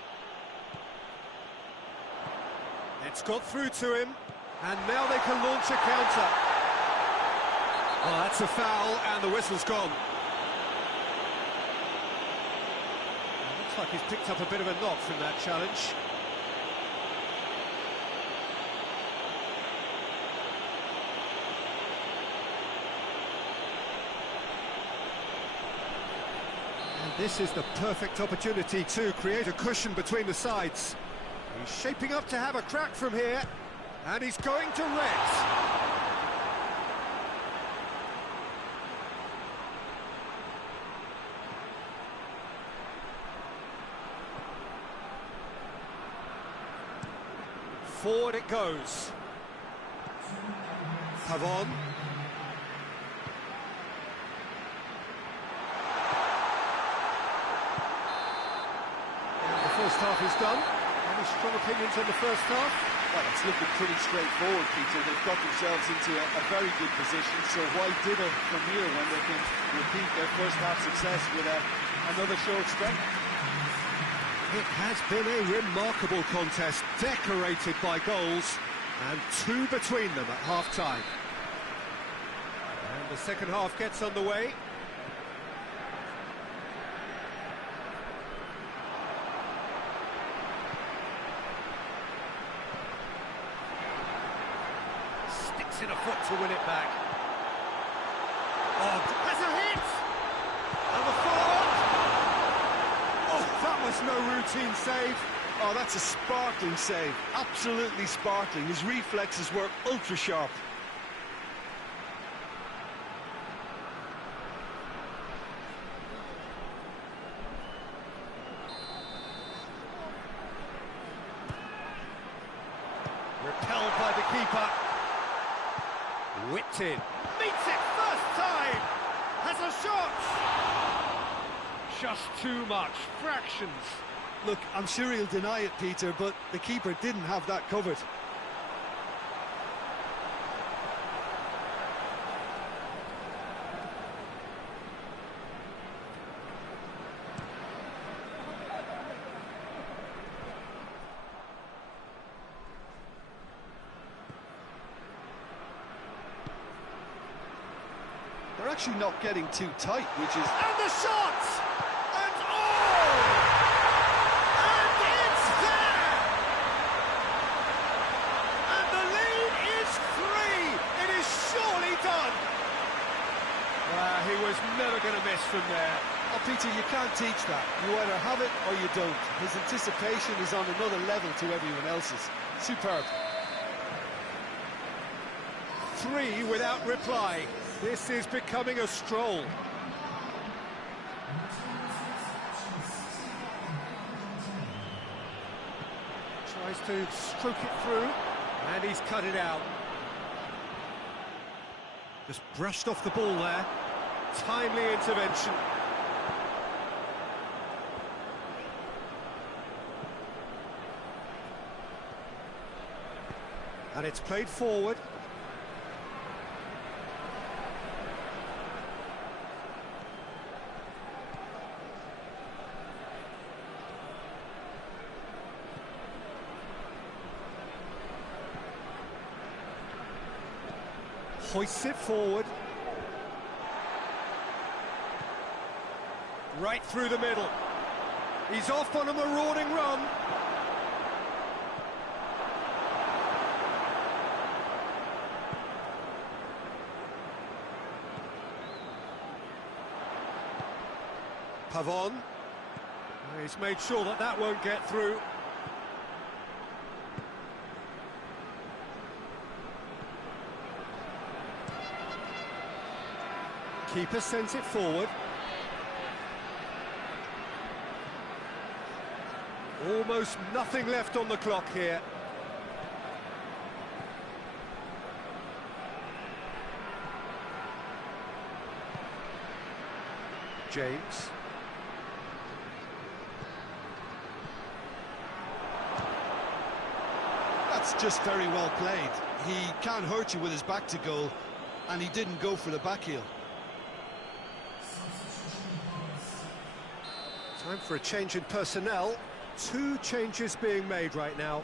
It's got through to him, and now they can launch a counter. Oh, that's a foul, and the whistle's gone. Looks like he's picked up a bit of a knock from that challenge. This is the perfect opportunity to create a cushion between the sides. He's shaping up to have a crack from here, and he's going direct. Forward it goes. Pavon. First half is done. Any strong opinions on the first half? Well, it's looking pretty straightforward, Peter. They've got themselves into a very good position, so why dither from here when they can repeat their first half success with another show of strength? It has been a remarkable contest, decorated by goals, and two between them at half-time. And the second half gets underway. In a foot to win it back. Oh, has a hit! And the follow-up! Oh, that was no routine save. Oh, that's a sparkling save. Absolutely sparkling. His reflexes were ultra-sharp. Repelled by the keeper. Whipped in. Meets it first time! Has a shot! Just too much. Fractions. Look, I'm sure he'll deny it, Peter, but the keeper didn't have that covered. They're actually not getting too tight, which is... And the shot! And oh! And it's there! And the lead is 3! It is surely done! He was never going to miss from there. Oh, Peter, you can't teach that. You either have it or you don't. His anticipation is on another level to everyone else's. Superb. 3 without reply. This is becoming a stroll. Tries to stroke it through, and he's cut it out. Just brushed off the ball there. Timely intervention. And it's played forward. Hoists it forward. Right through the middle. He's off on a marauding run. Pavon. He's made sure that that won't get through. Keeper sends it forward. Almost nothing left on the clock here. James. That's just very well played. He can't hurt you with his back to goal, and he didn't go for the back heel. Time for a change in personnel. 2 changes being made right now.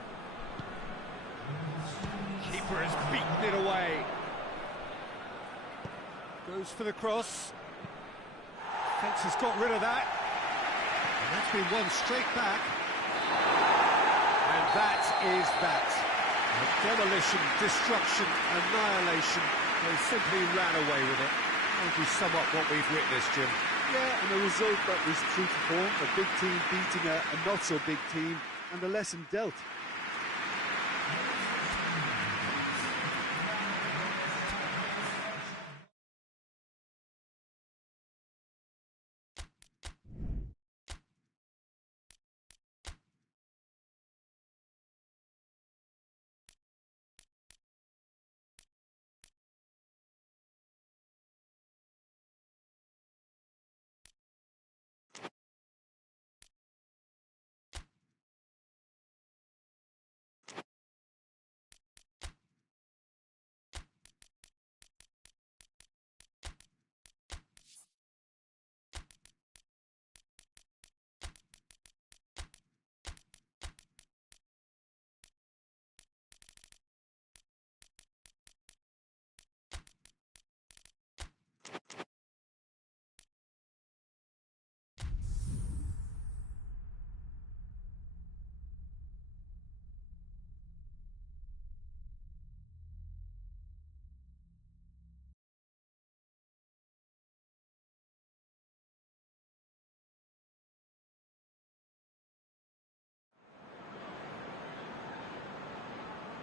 Keeper has beaten it away. Goes for the cross. Fence has got rid of that. And that's been won straight back. And that is that. Demolition, destruction, annihilation. They simply ran away with it. How would you sum up what we've witnessed, Jim? Yeah, and a result that was true to form. A big team beating a not-so-big team, and a lesson dealt.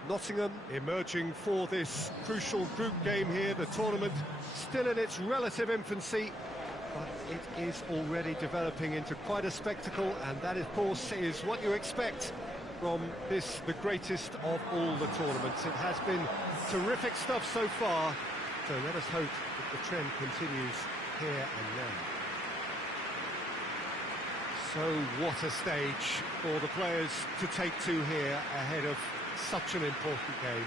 Nottingham emerging for this crucial group game here. The tournament still in its relative infancy, but it is already developing into quite a spectacle, and that, of course, is what you expect from this, the greatest of all the tournaments. It has been terrific stuff so far, so let us hope that the trend continues here and now. So what a stage for the players to take to here ahead of such an important game.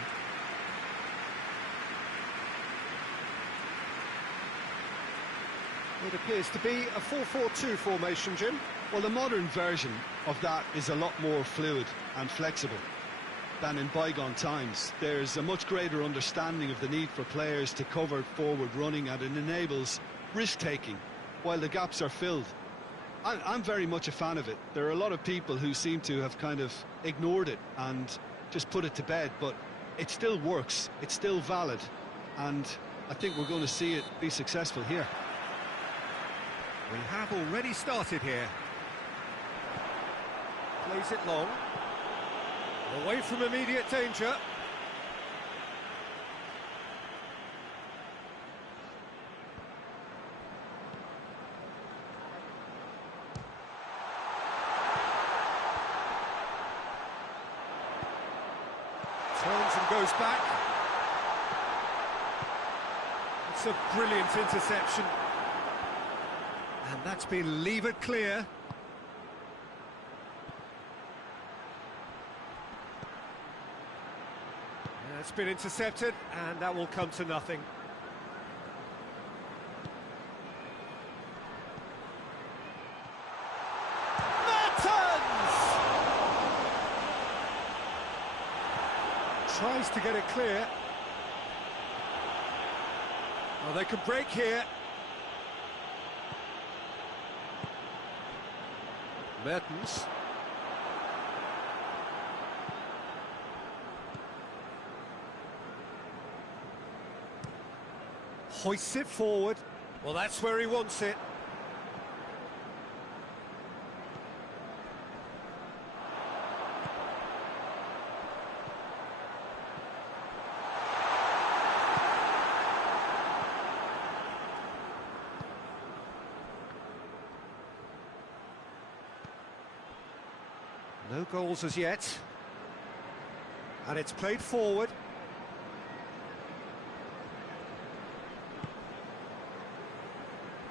It appears to be a 4-4-2 formation, Jim. Well, the modern version of that is a lot more fluid and flexible than in bygone times. There's a much greater understanding of the need for players to cover forward running, and it enables risk-taking while the gaps are filled. I'm very much a fan of it. There are a lot of people who seem to have kind of ignored it and just put it to bed, but it still works, it's still valid, and I think we're going to see it be successful here. We have already started here. Plays it long. Away from immediate danger. Turns and goes back. It's a brilliant interception. And that's been levered clear. And it's been intercepted, and that will come to nothing. Tries to get it clear. Well, they can break here. Mertens. Hoists it forward. Well, that's where he wants it. No goals as yet. And it's played forward.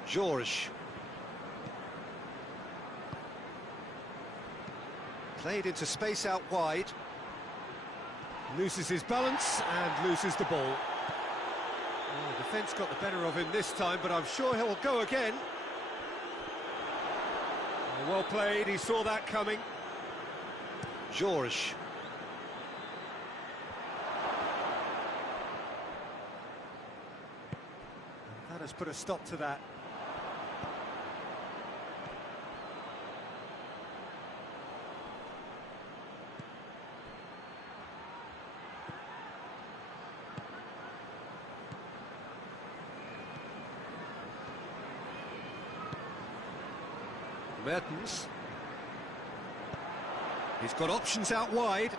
George. Played into space out wide. Loses his balance and loses the ball. Oh, the defence got the better of him this time, but I'm sure he'll go again. Oh, well played, he saw that coming. George. That has put a stop to that. Mertens. He's got options out wide.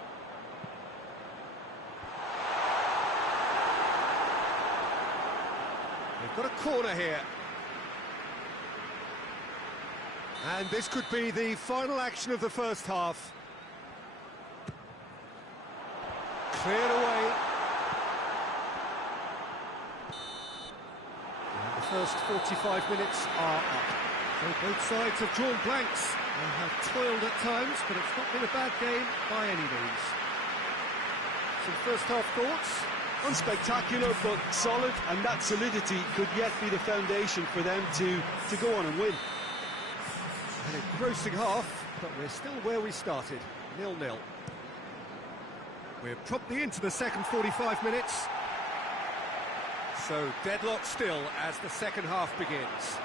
They've got a corner here. And this could be the final action of the first half. Cleared away. And the first 45 minutes are up. So both sides have drawn blanks and have toiled at times, but it's not been a bad game by any means. Some first half thoughts? Unspectacular, but solid, and that solidity could yet be the foundation for them to go on and win. An engrossing half, but we're still where we started, 0-0. We're promptly into the second 45 minutes. So deadlock still as the second half begins.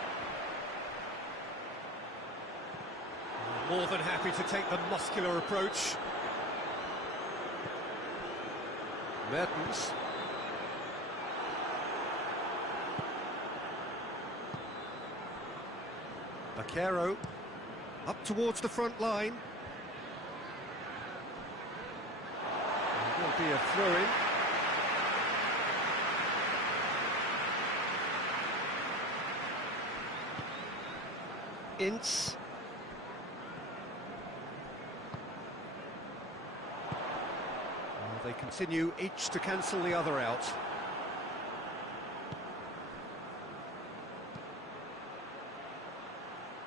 More than happy to take the muscular approach. Mertens. Bakero. Up towards the front line. There will be a throw-in. Ince. They continue each to cancel the other out.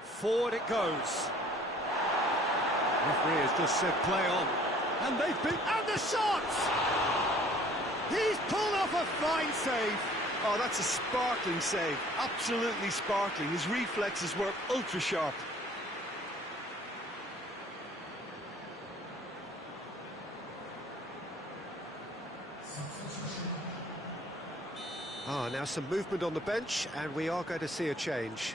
Forward it goes. Referee has just said play on. And they've been... And the shot! He's pulled off a fine save. Oh, that's a sparkling save. Absolutely sparkling. His reflexes were ultra sharp. Now some movement on the bench, and we are going to see a change.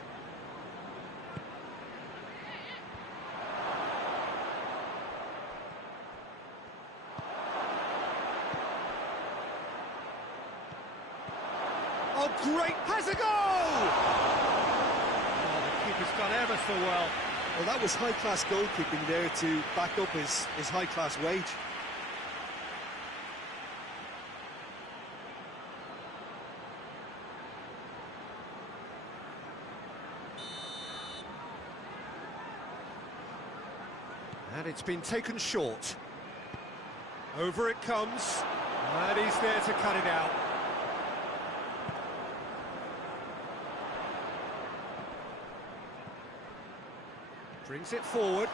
Oh, great! Has a goal! Oh, the keeper's done ever so well. Well, that was high-class goalkeeping there to back up his high-class wage. And it's been taken short. Over it comes, and he's there to cut it out. Brings it forward.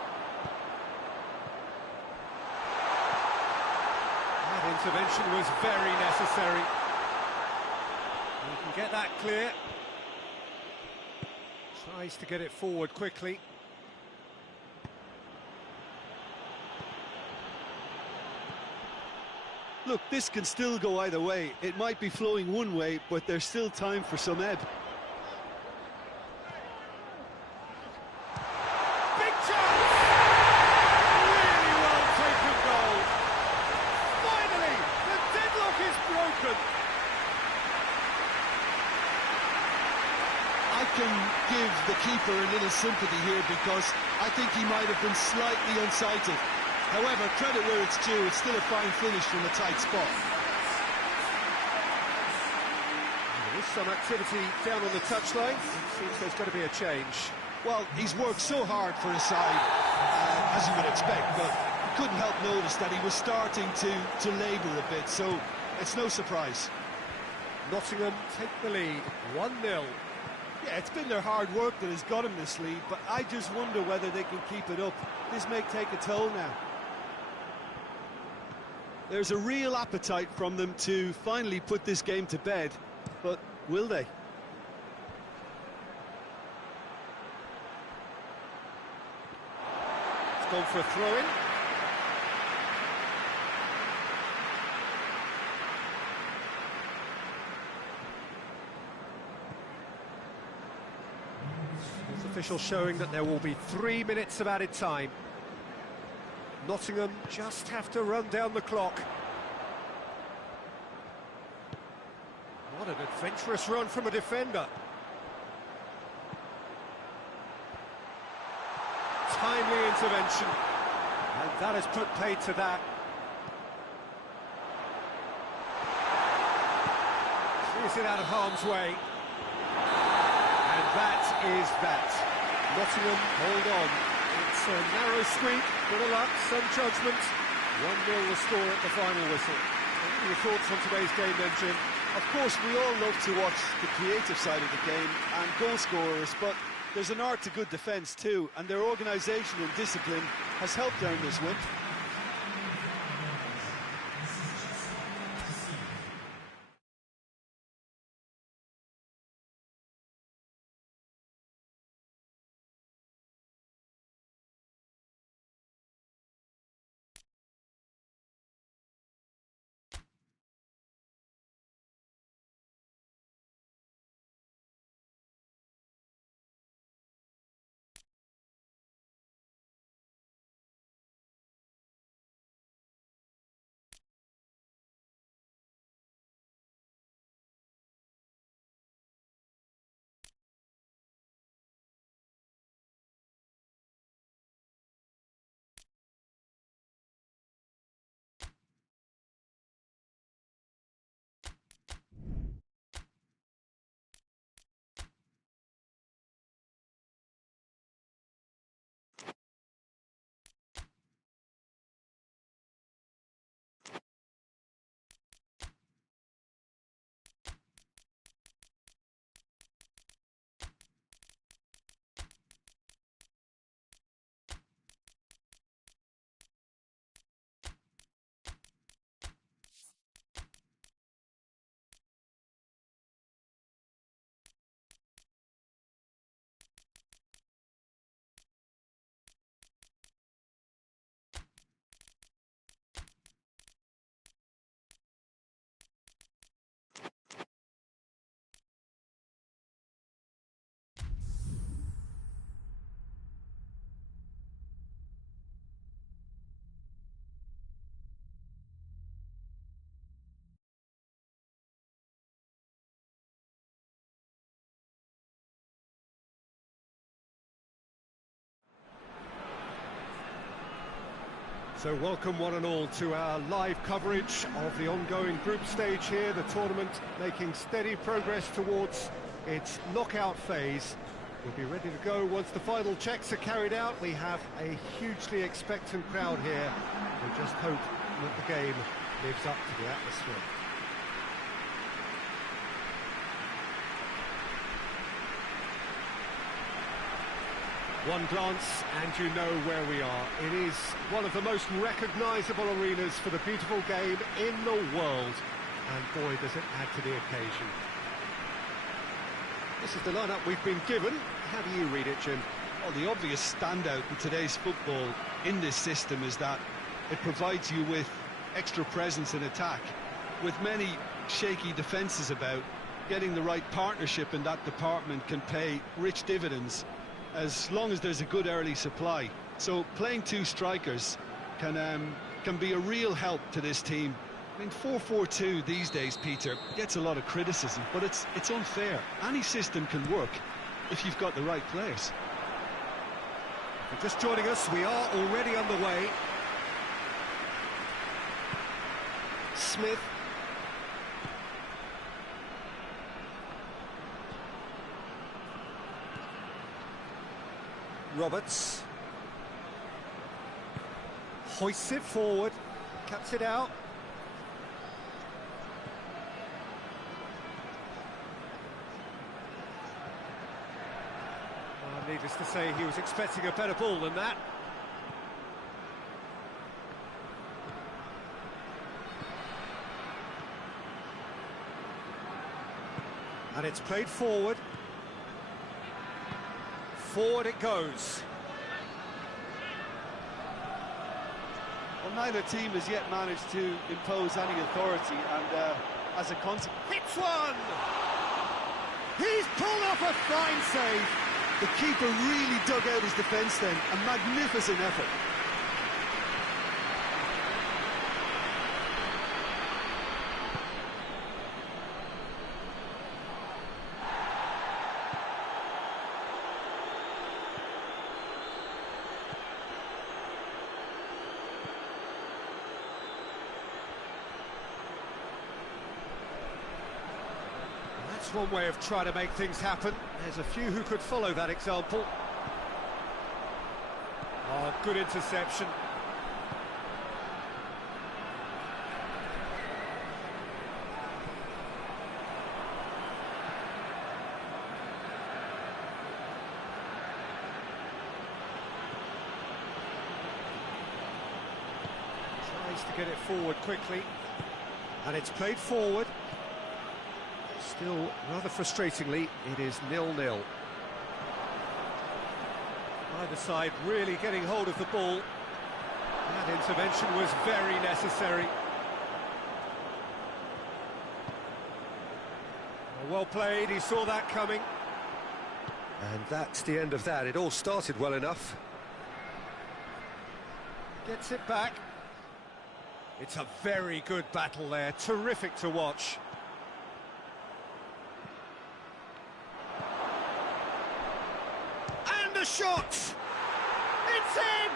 That intervention was very necessary. He can get that clear. Tries to get it forward quickly. Look, this can still go either way. It might be flowing one way, but there's still time for some ebb. Big chance! Really well taken goal. Finally, the deadlock is broken. I can give the keeper a little sympathy here because I think he might have been slightly unsighted. However, credit where it's due, it's still a fine finish from a tight spot. There is some activity down on the touchline. It seems there's going to be a change. Well, he's worked so hard for his side, as you would expect, but you couldn't help notice that he was starting to labour a bit, so it's no surprise. Nottingham take the lead, 1-0. Yeah, it's been their hard work that has got him this lead, but I just wonder whether they can keep it up. This may take a toll now. There's a real appetite from them to finally put this game to bed, but will they? It's gone for a throw-in. It's official showing that there will be 3 minutes of added time. Nottingham just have to run down the clock. What an adventurous run from a defender. timely intervention. And that has put paid to that. Clears it out of harm's way. And that is that. Nottingham hold on. It's a narrow squeak, bit of luck, some judgment. 1-0 the score at the final whistle. What are your thoughts on today's game then, Jim? Of course, we all love to watch the creative side of the game and goal scorers, but there's an art to good defence too, and their organisation and discipline has helped earn this win. So welcome one and all to our live coverage of the ongoing group stage here, the tournament making steady progress towards its knockout phase. We'll be ready to go once the final checks are carried out. We have a hugely expectant crowd here. We just hope that the game lives up to the atmosphere. One glance and you know where we are. It is one of the most recognisable arenas for the beautiful game in the world. And boy, does it add to the occasion. This is the lineup we've been given. How do you read it, Jim? Well, the obvious standout in today's football in this system is that it provides you with extra presence in attack. With many shaky defences about, getting the right partnership in that department can pay rich dividends, as long as there's a good early supply. So playing two strikers can be a real help to this team. I mean, 4-4-2 these days, Peter, gets a lot of criticism, but it's unfair. Any system can work if you've got the right players. If you're just joining us, we are already underway. Smith. Roberts hoists it forward, cuts it out. Needless to say, he was expecting a better ball than that. And it's played forward. Forward it goes. Well, neither team has yet managed to impose any authority, and as a consequence... Hits one! He's pulled off a fine save. The keeper really dug out his defence then. A magnificent effort. That's one way of trying to make things happen. There's a few who could follow that example. Oh, good interception. Tries to get it forward quickly. And it's played forward. Still, rather frustratingly, it is 0-0. Either side really getting hold of the ball. That intervention was very necessary. Well played, he saw that coming. And that's the end of that. It all started well enough. Gets it back. It's a very good battle there, terrific to watch. And the shot! It's in!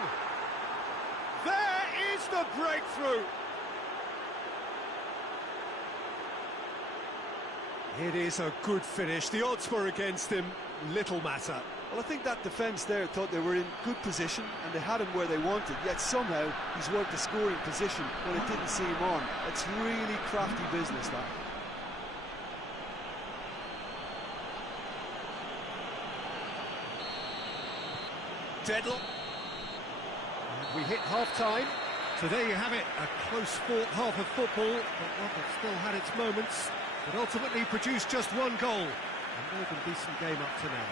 There is the breakthrough! It is a good finish. The odds were against him, little matter. Well, I think that defence there thought they were in good position and they had him where they wanted, yet somehow he's worked a scoring position when it didn't see him on. It's really crafty business, that. Deadlock. And we hit half-time. So there you have it, a close-fought half of football, but one that still had its moments, but ultimately produced just one goal. A more than decent game up to now.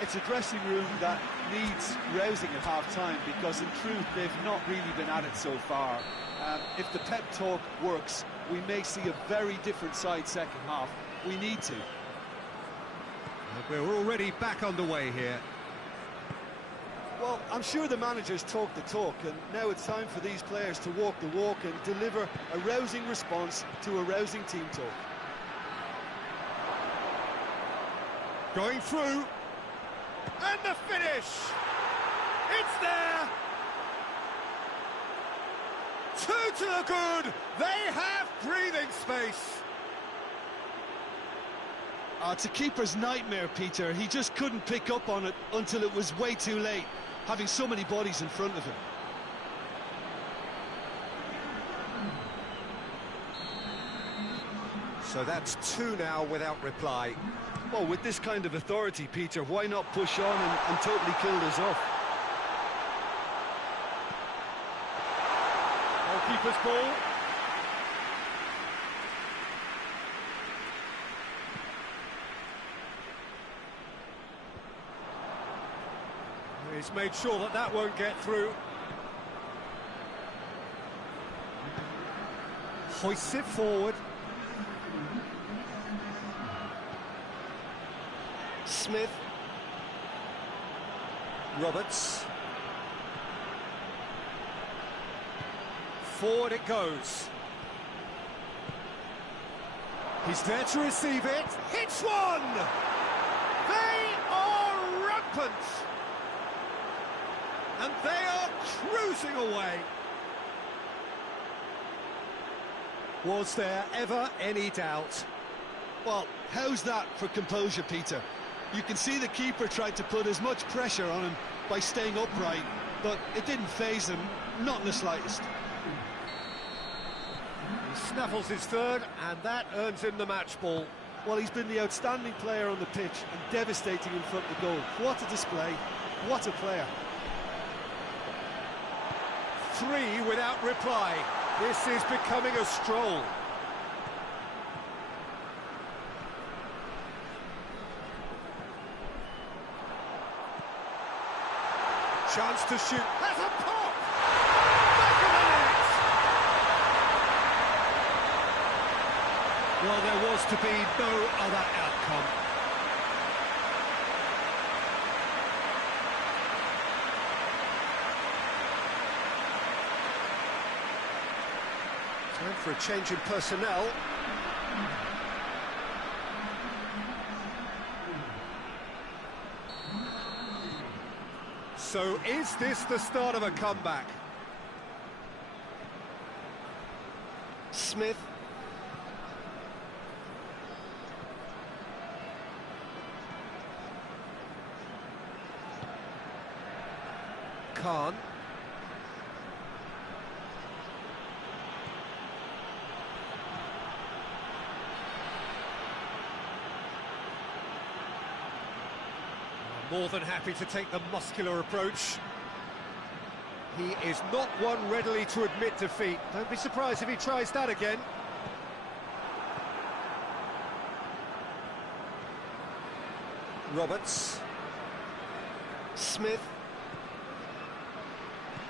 It's a dressing room that needs rousing at half-time because, in truth, they've not really been at it so far. If the pep talk works, we may see a very different side second half. We need to. And we're already back underway here. Well, I'm sure the managers talk the talk, and now it's time for these players to walk the walk and deliver a rousing response to a rousing team talk. Going through. And the finish! It's there! 2 to the good! They have breathing space! It's a keeper's nightmare, Peter. He just couldn't pick up on it until it was way too late, having so many bodies in front of him. So that's 2 now without reply. Well, with this kind of authority, Peter, why not push on and totally kill this off? Goalkeeper's ball. He's made sure that that won't get through. Hoists it forward. Smith. Roberts. Forward it goes. He's there to receive it. Hits one! They are rampant! And they are cruising away. Was there ever any doubt? Well, how's that for composure, Peter? You can see the keeper tried to put as much pressure on him by staying upright, but it didn't faze him, not in the slightest. He snaffles his third, and that earns him the match ball. Well, he's been the outstanding player on the pitch and devastating in front of the goal. What a display, what a player. 3 without reply. This is becoming a stroll. Chance to shoot. Has a pop! Back of the net! Well, there was to be no other outcome. Time for a change in personnel. So is this the start of a comeback? Smith. Khan. More than happy to take the muscular approach. He is not one readily to admit defeat. Don't be surprised if he tries that again. Roberts. Smith.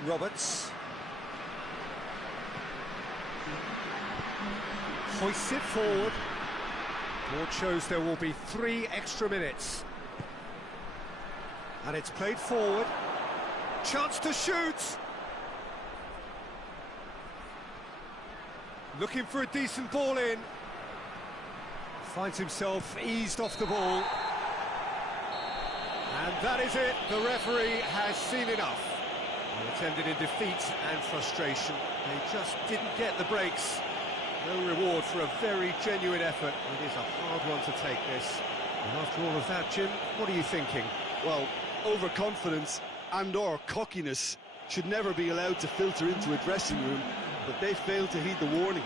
Roberts. Hoists it forward. Board shows there will be 3 extra minutes. And it's played forward. Chance to shoot! Looking for a decent ball in. Finds himself eased off the ball. And that is it. The referee has seen enough. Well, it's ended in defeat and frustration. They just didn't get the breaks. No reward for a very genuine effort. It is a hard one to take this. And after all of that, Jim, what are you thinking? Well, overconfidence and or cockiness should never be allowed to filter into a dressing room, but they failed to heed the warning.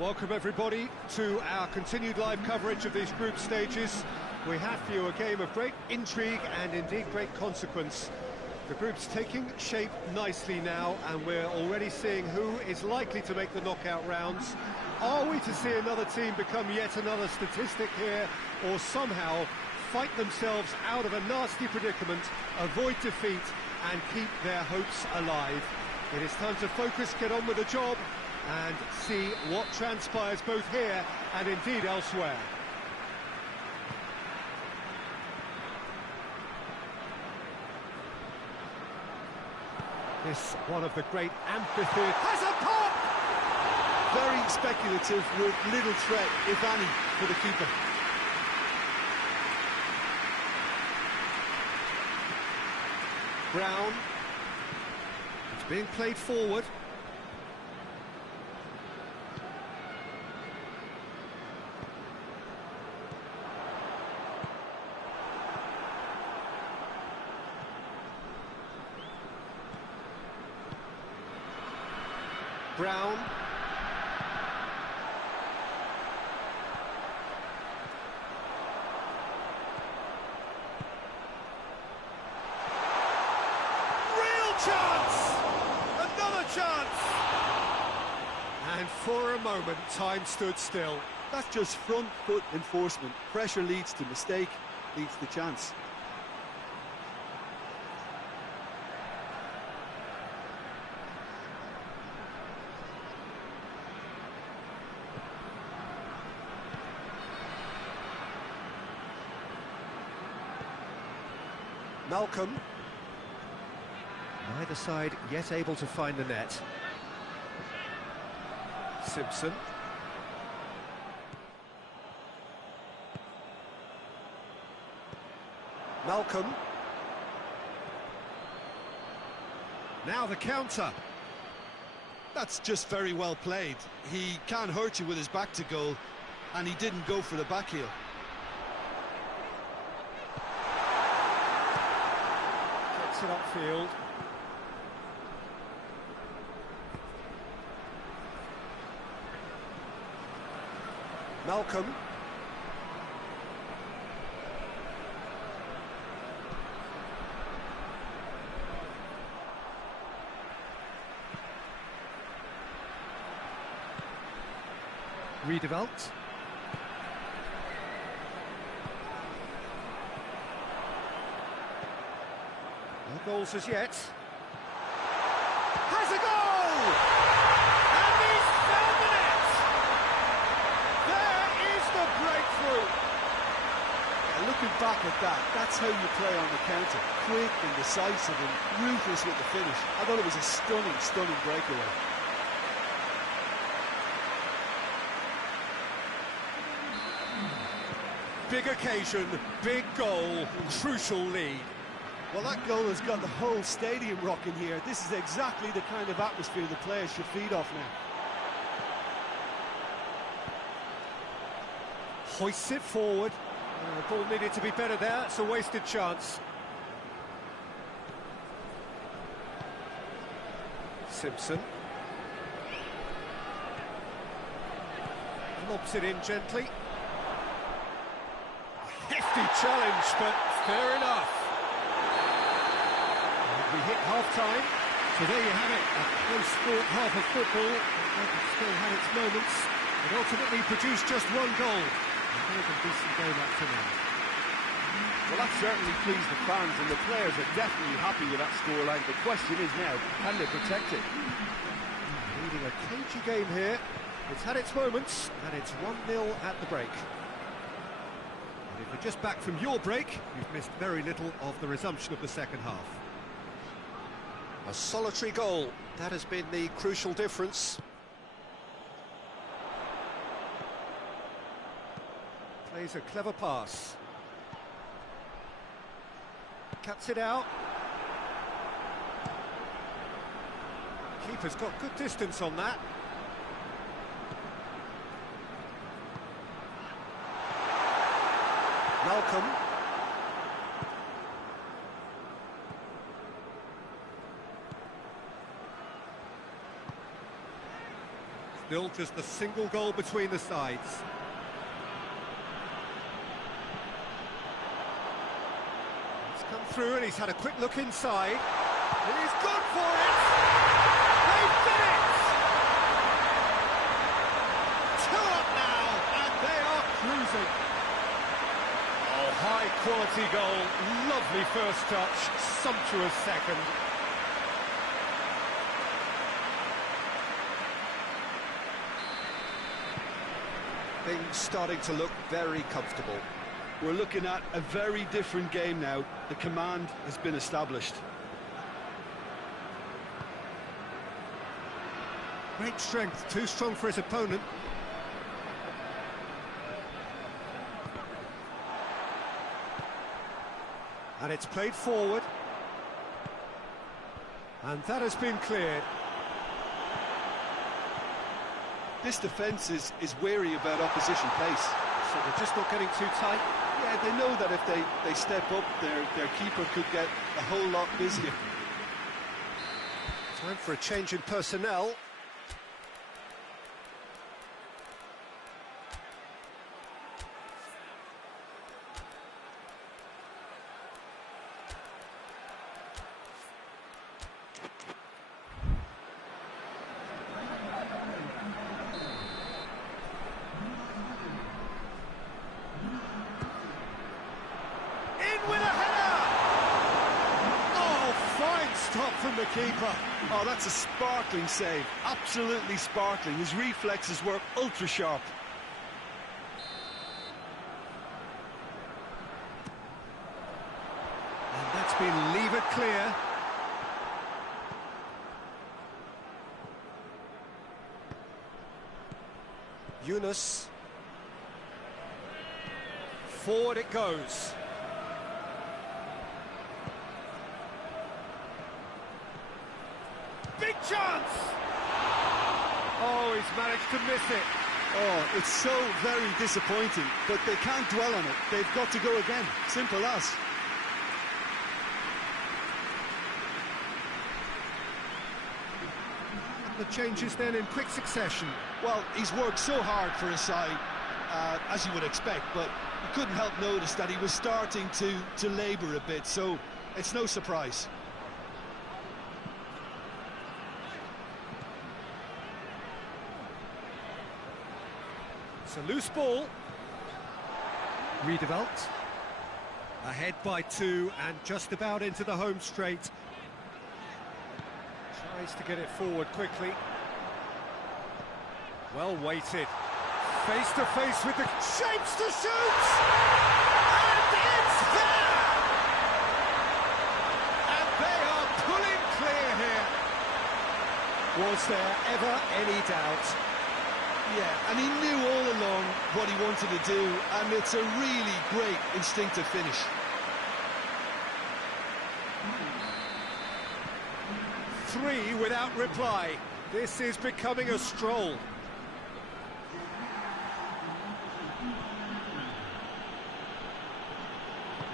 Welcome everybody to our continued live coverage of these group stages. We have for you a game of great intrigue and indeed great consequence. The group's taking shape nicely now, and we're already seeing who is likely to make the knockout rounds. Are we to see another team become yet another statistic here, or somehow fight themselves out of a nasty predicament, avoid defeat and keep their hopes alive? It is time to focus, get on with the job, and see what transpires both here and indeed elsewhere. This one of the great amphitheatres has a pop! Very speculative with little threat, if any, for the keeper. Brown. It's being played forward. Brown. Real chance! Another chance! And for a moment, time stood still. That's just front foot enforcement. Pressure leads to mistake, leads to chance. Malcolm. Neither side yet able to find the net. Simpson. Malcolm. Now the counter. That's just very well played. He can't hurt you with his back to goal, and he didn't go for the back heel. Gets it upfield. Malcolm. Redeveloped. No goals as yet. Has a goal! And he's found the net! There is the breakthrough! Yeah, looking back at that, that's how you play on the counter. Quick and decisive and ruthless with the finish. I thought it was a stunning, stunning breakaway. Big occasion, big goal, crucial lead. Well, that goal has got the whole stadium rocking here. This is exactly the kind of atmosphere the players should feed off now. Hoists it forward. The ball needed to be better there. It's a wasted chance. Simpson. Lobs it in gently. Hefty challenge, but fair enough. And we hit half-time, so there you have it. A close-fought half of football. It still had its moments, but ultimately produced just one goal. A very decent game up to now. Well, that certainly pleased the fans, and the players are definitely happy with that scoreline. The question is now, can they protect it? Leading a cagey game here. It's had its moments, and it's 1-0 at the break. And if you're just back from your break, you've missed very little of the resumption of the second half. A solitary goal, that has been the crucial difference. Plays a clever pass. Cuts it out. Keeper's got good distance on that. Malcolm. Still just a single goal between the sides. He's come through and he's had a quick look inside. And he's gone for it! They've done it! 2 up now, and they are cruising. Oh, high-quality goal, lovely first touch, sumptuous second. Things starting to look very comfortable. We're looking at a very different game now. The command has been established. Great strength, too strong for his opponent. And it's played forward. And that has been cleared. This defence is wary about opposition pace. So they're just not getting too tight. Yeah, they know that if they step up, their keeper could get a whole lot busier. Time for a change in personnel. From the keeper. Oh, that's a sparkling save. Absolutely sparkling. His reflexes were ultra sharp. And that's been levered clear. Yunus. Forward it goes. Big chance! Oh, he's managed to miss it. Oh, it's so very disappointing, but they can't dwell on it. They've got to go again. Simple as. The changes then in quick succession. Well, he's worked so hard for his side, as you would expect, but you couldn't help notice that he was starting to labour a bit, so it's no surprise. It's a loose ball. Redeveloped. Ahead by 2 and just about into the home straight. Tries to get it forward quickly. Well weighted. Face to face with the shapes to shoot! And it's there! And they are pulling clear here. Was there ever any doubt? Yeah, and he knew all along what he wanted to do, and it's a really great instinctive finish. Three without reply. This is becoming a stroll.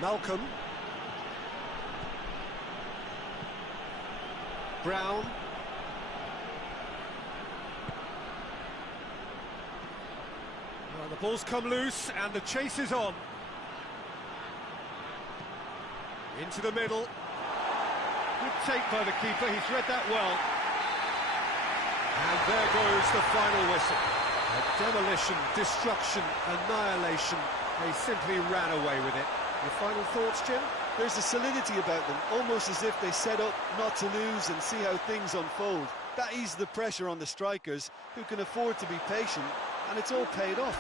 Malcolm. Brown. Well, the ball's come loose and the chase is on. Into the middle. Good take by the keeper, he's read that well. And there goes the final whistle. A demolition, destruction, annihilation. They simply ran away with it. Your final thoughts, Jim? There's a solidity about them, almost as if they set up not to lose and see how things unfold. That eased the pressure on the strikers, who can afford to be patient, and it's all paid off.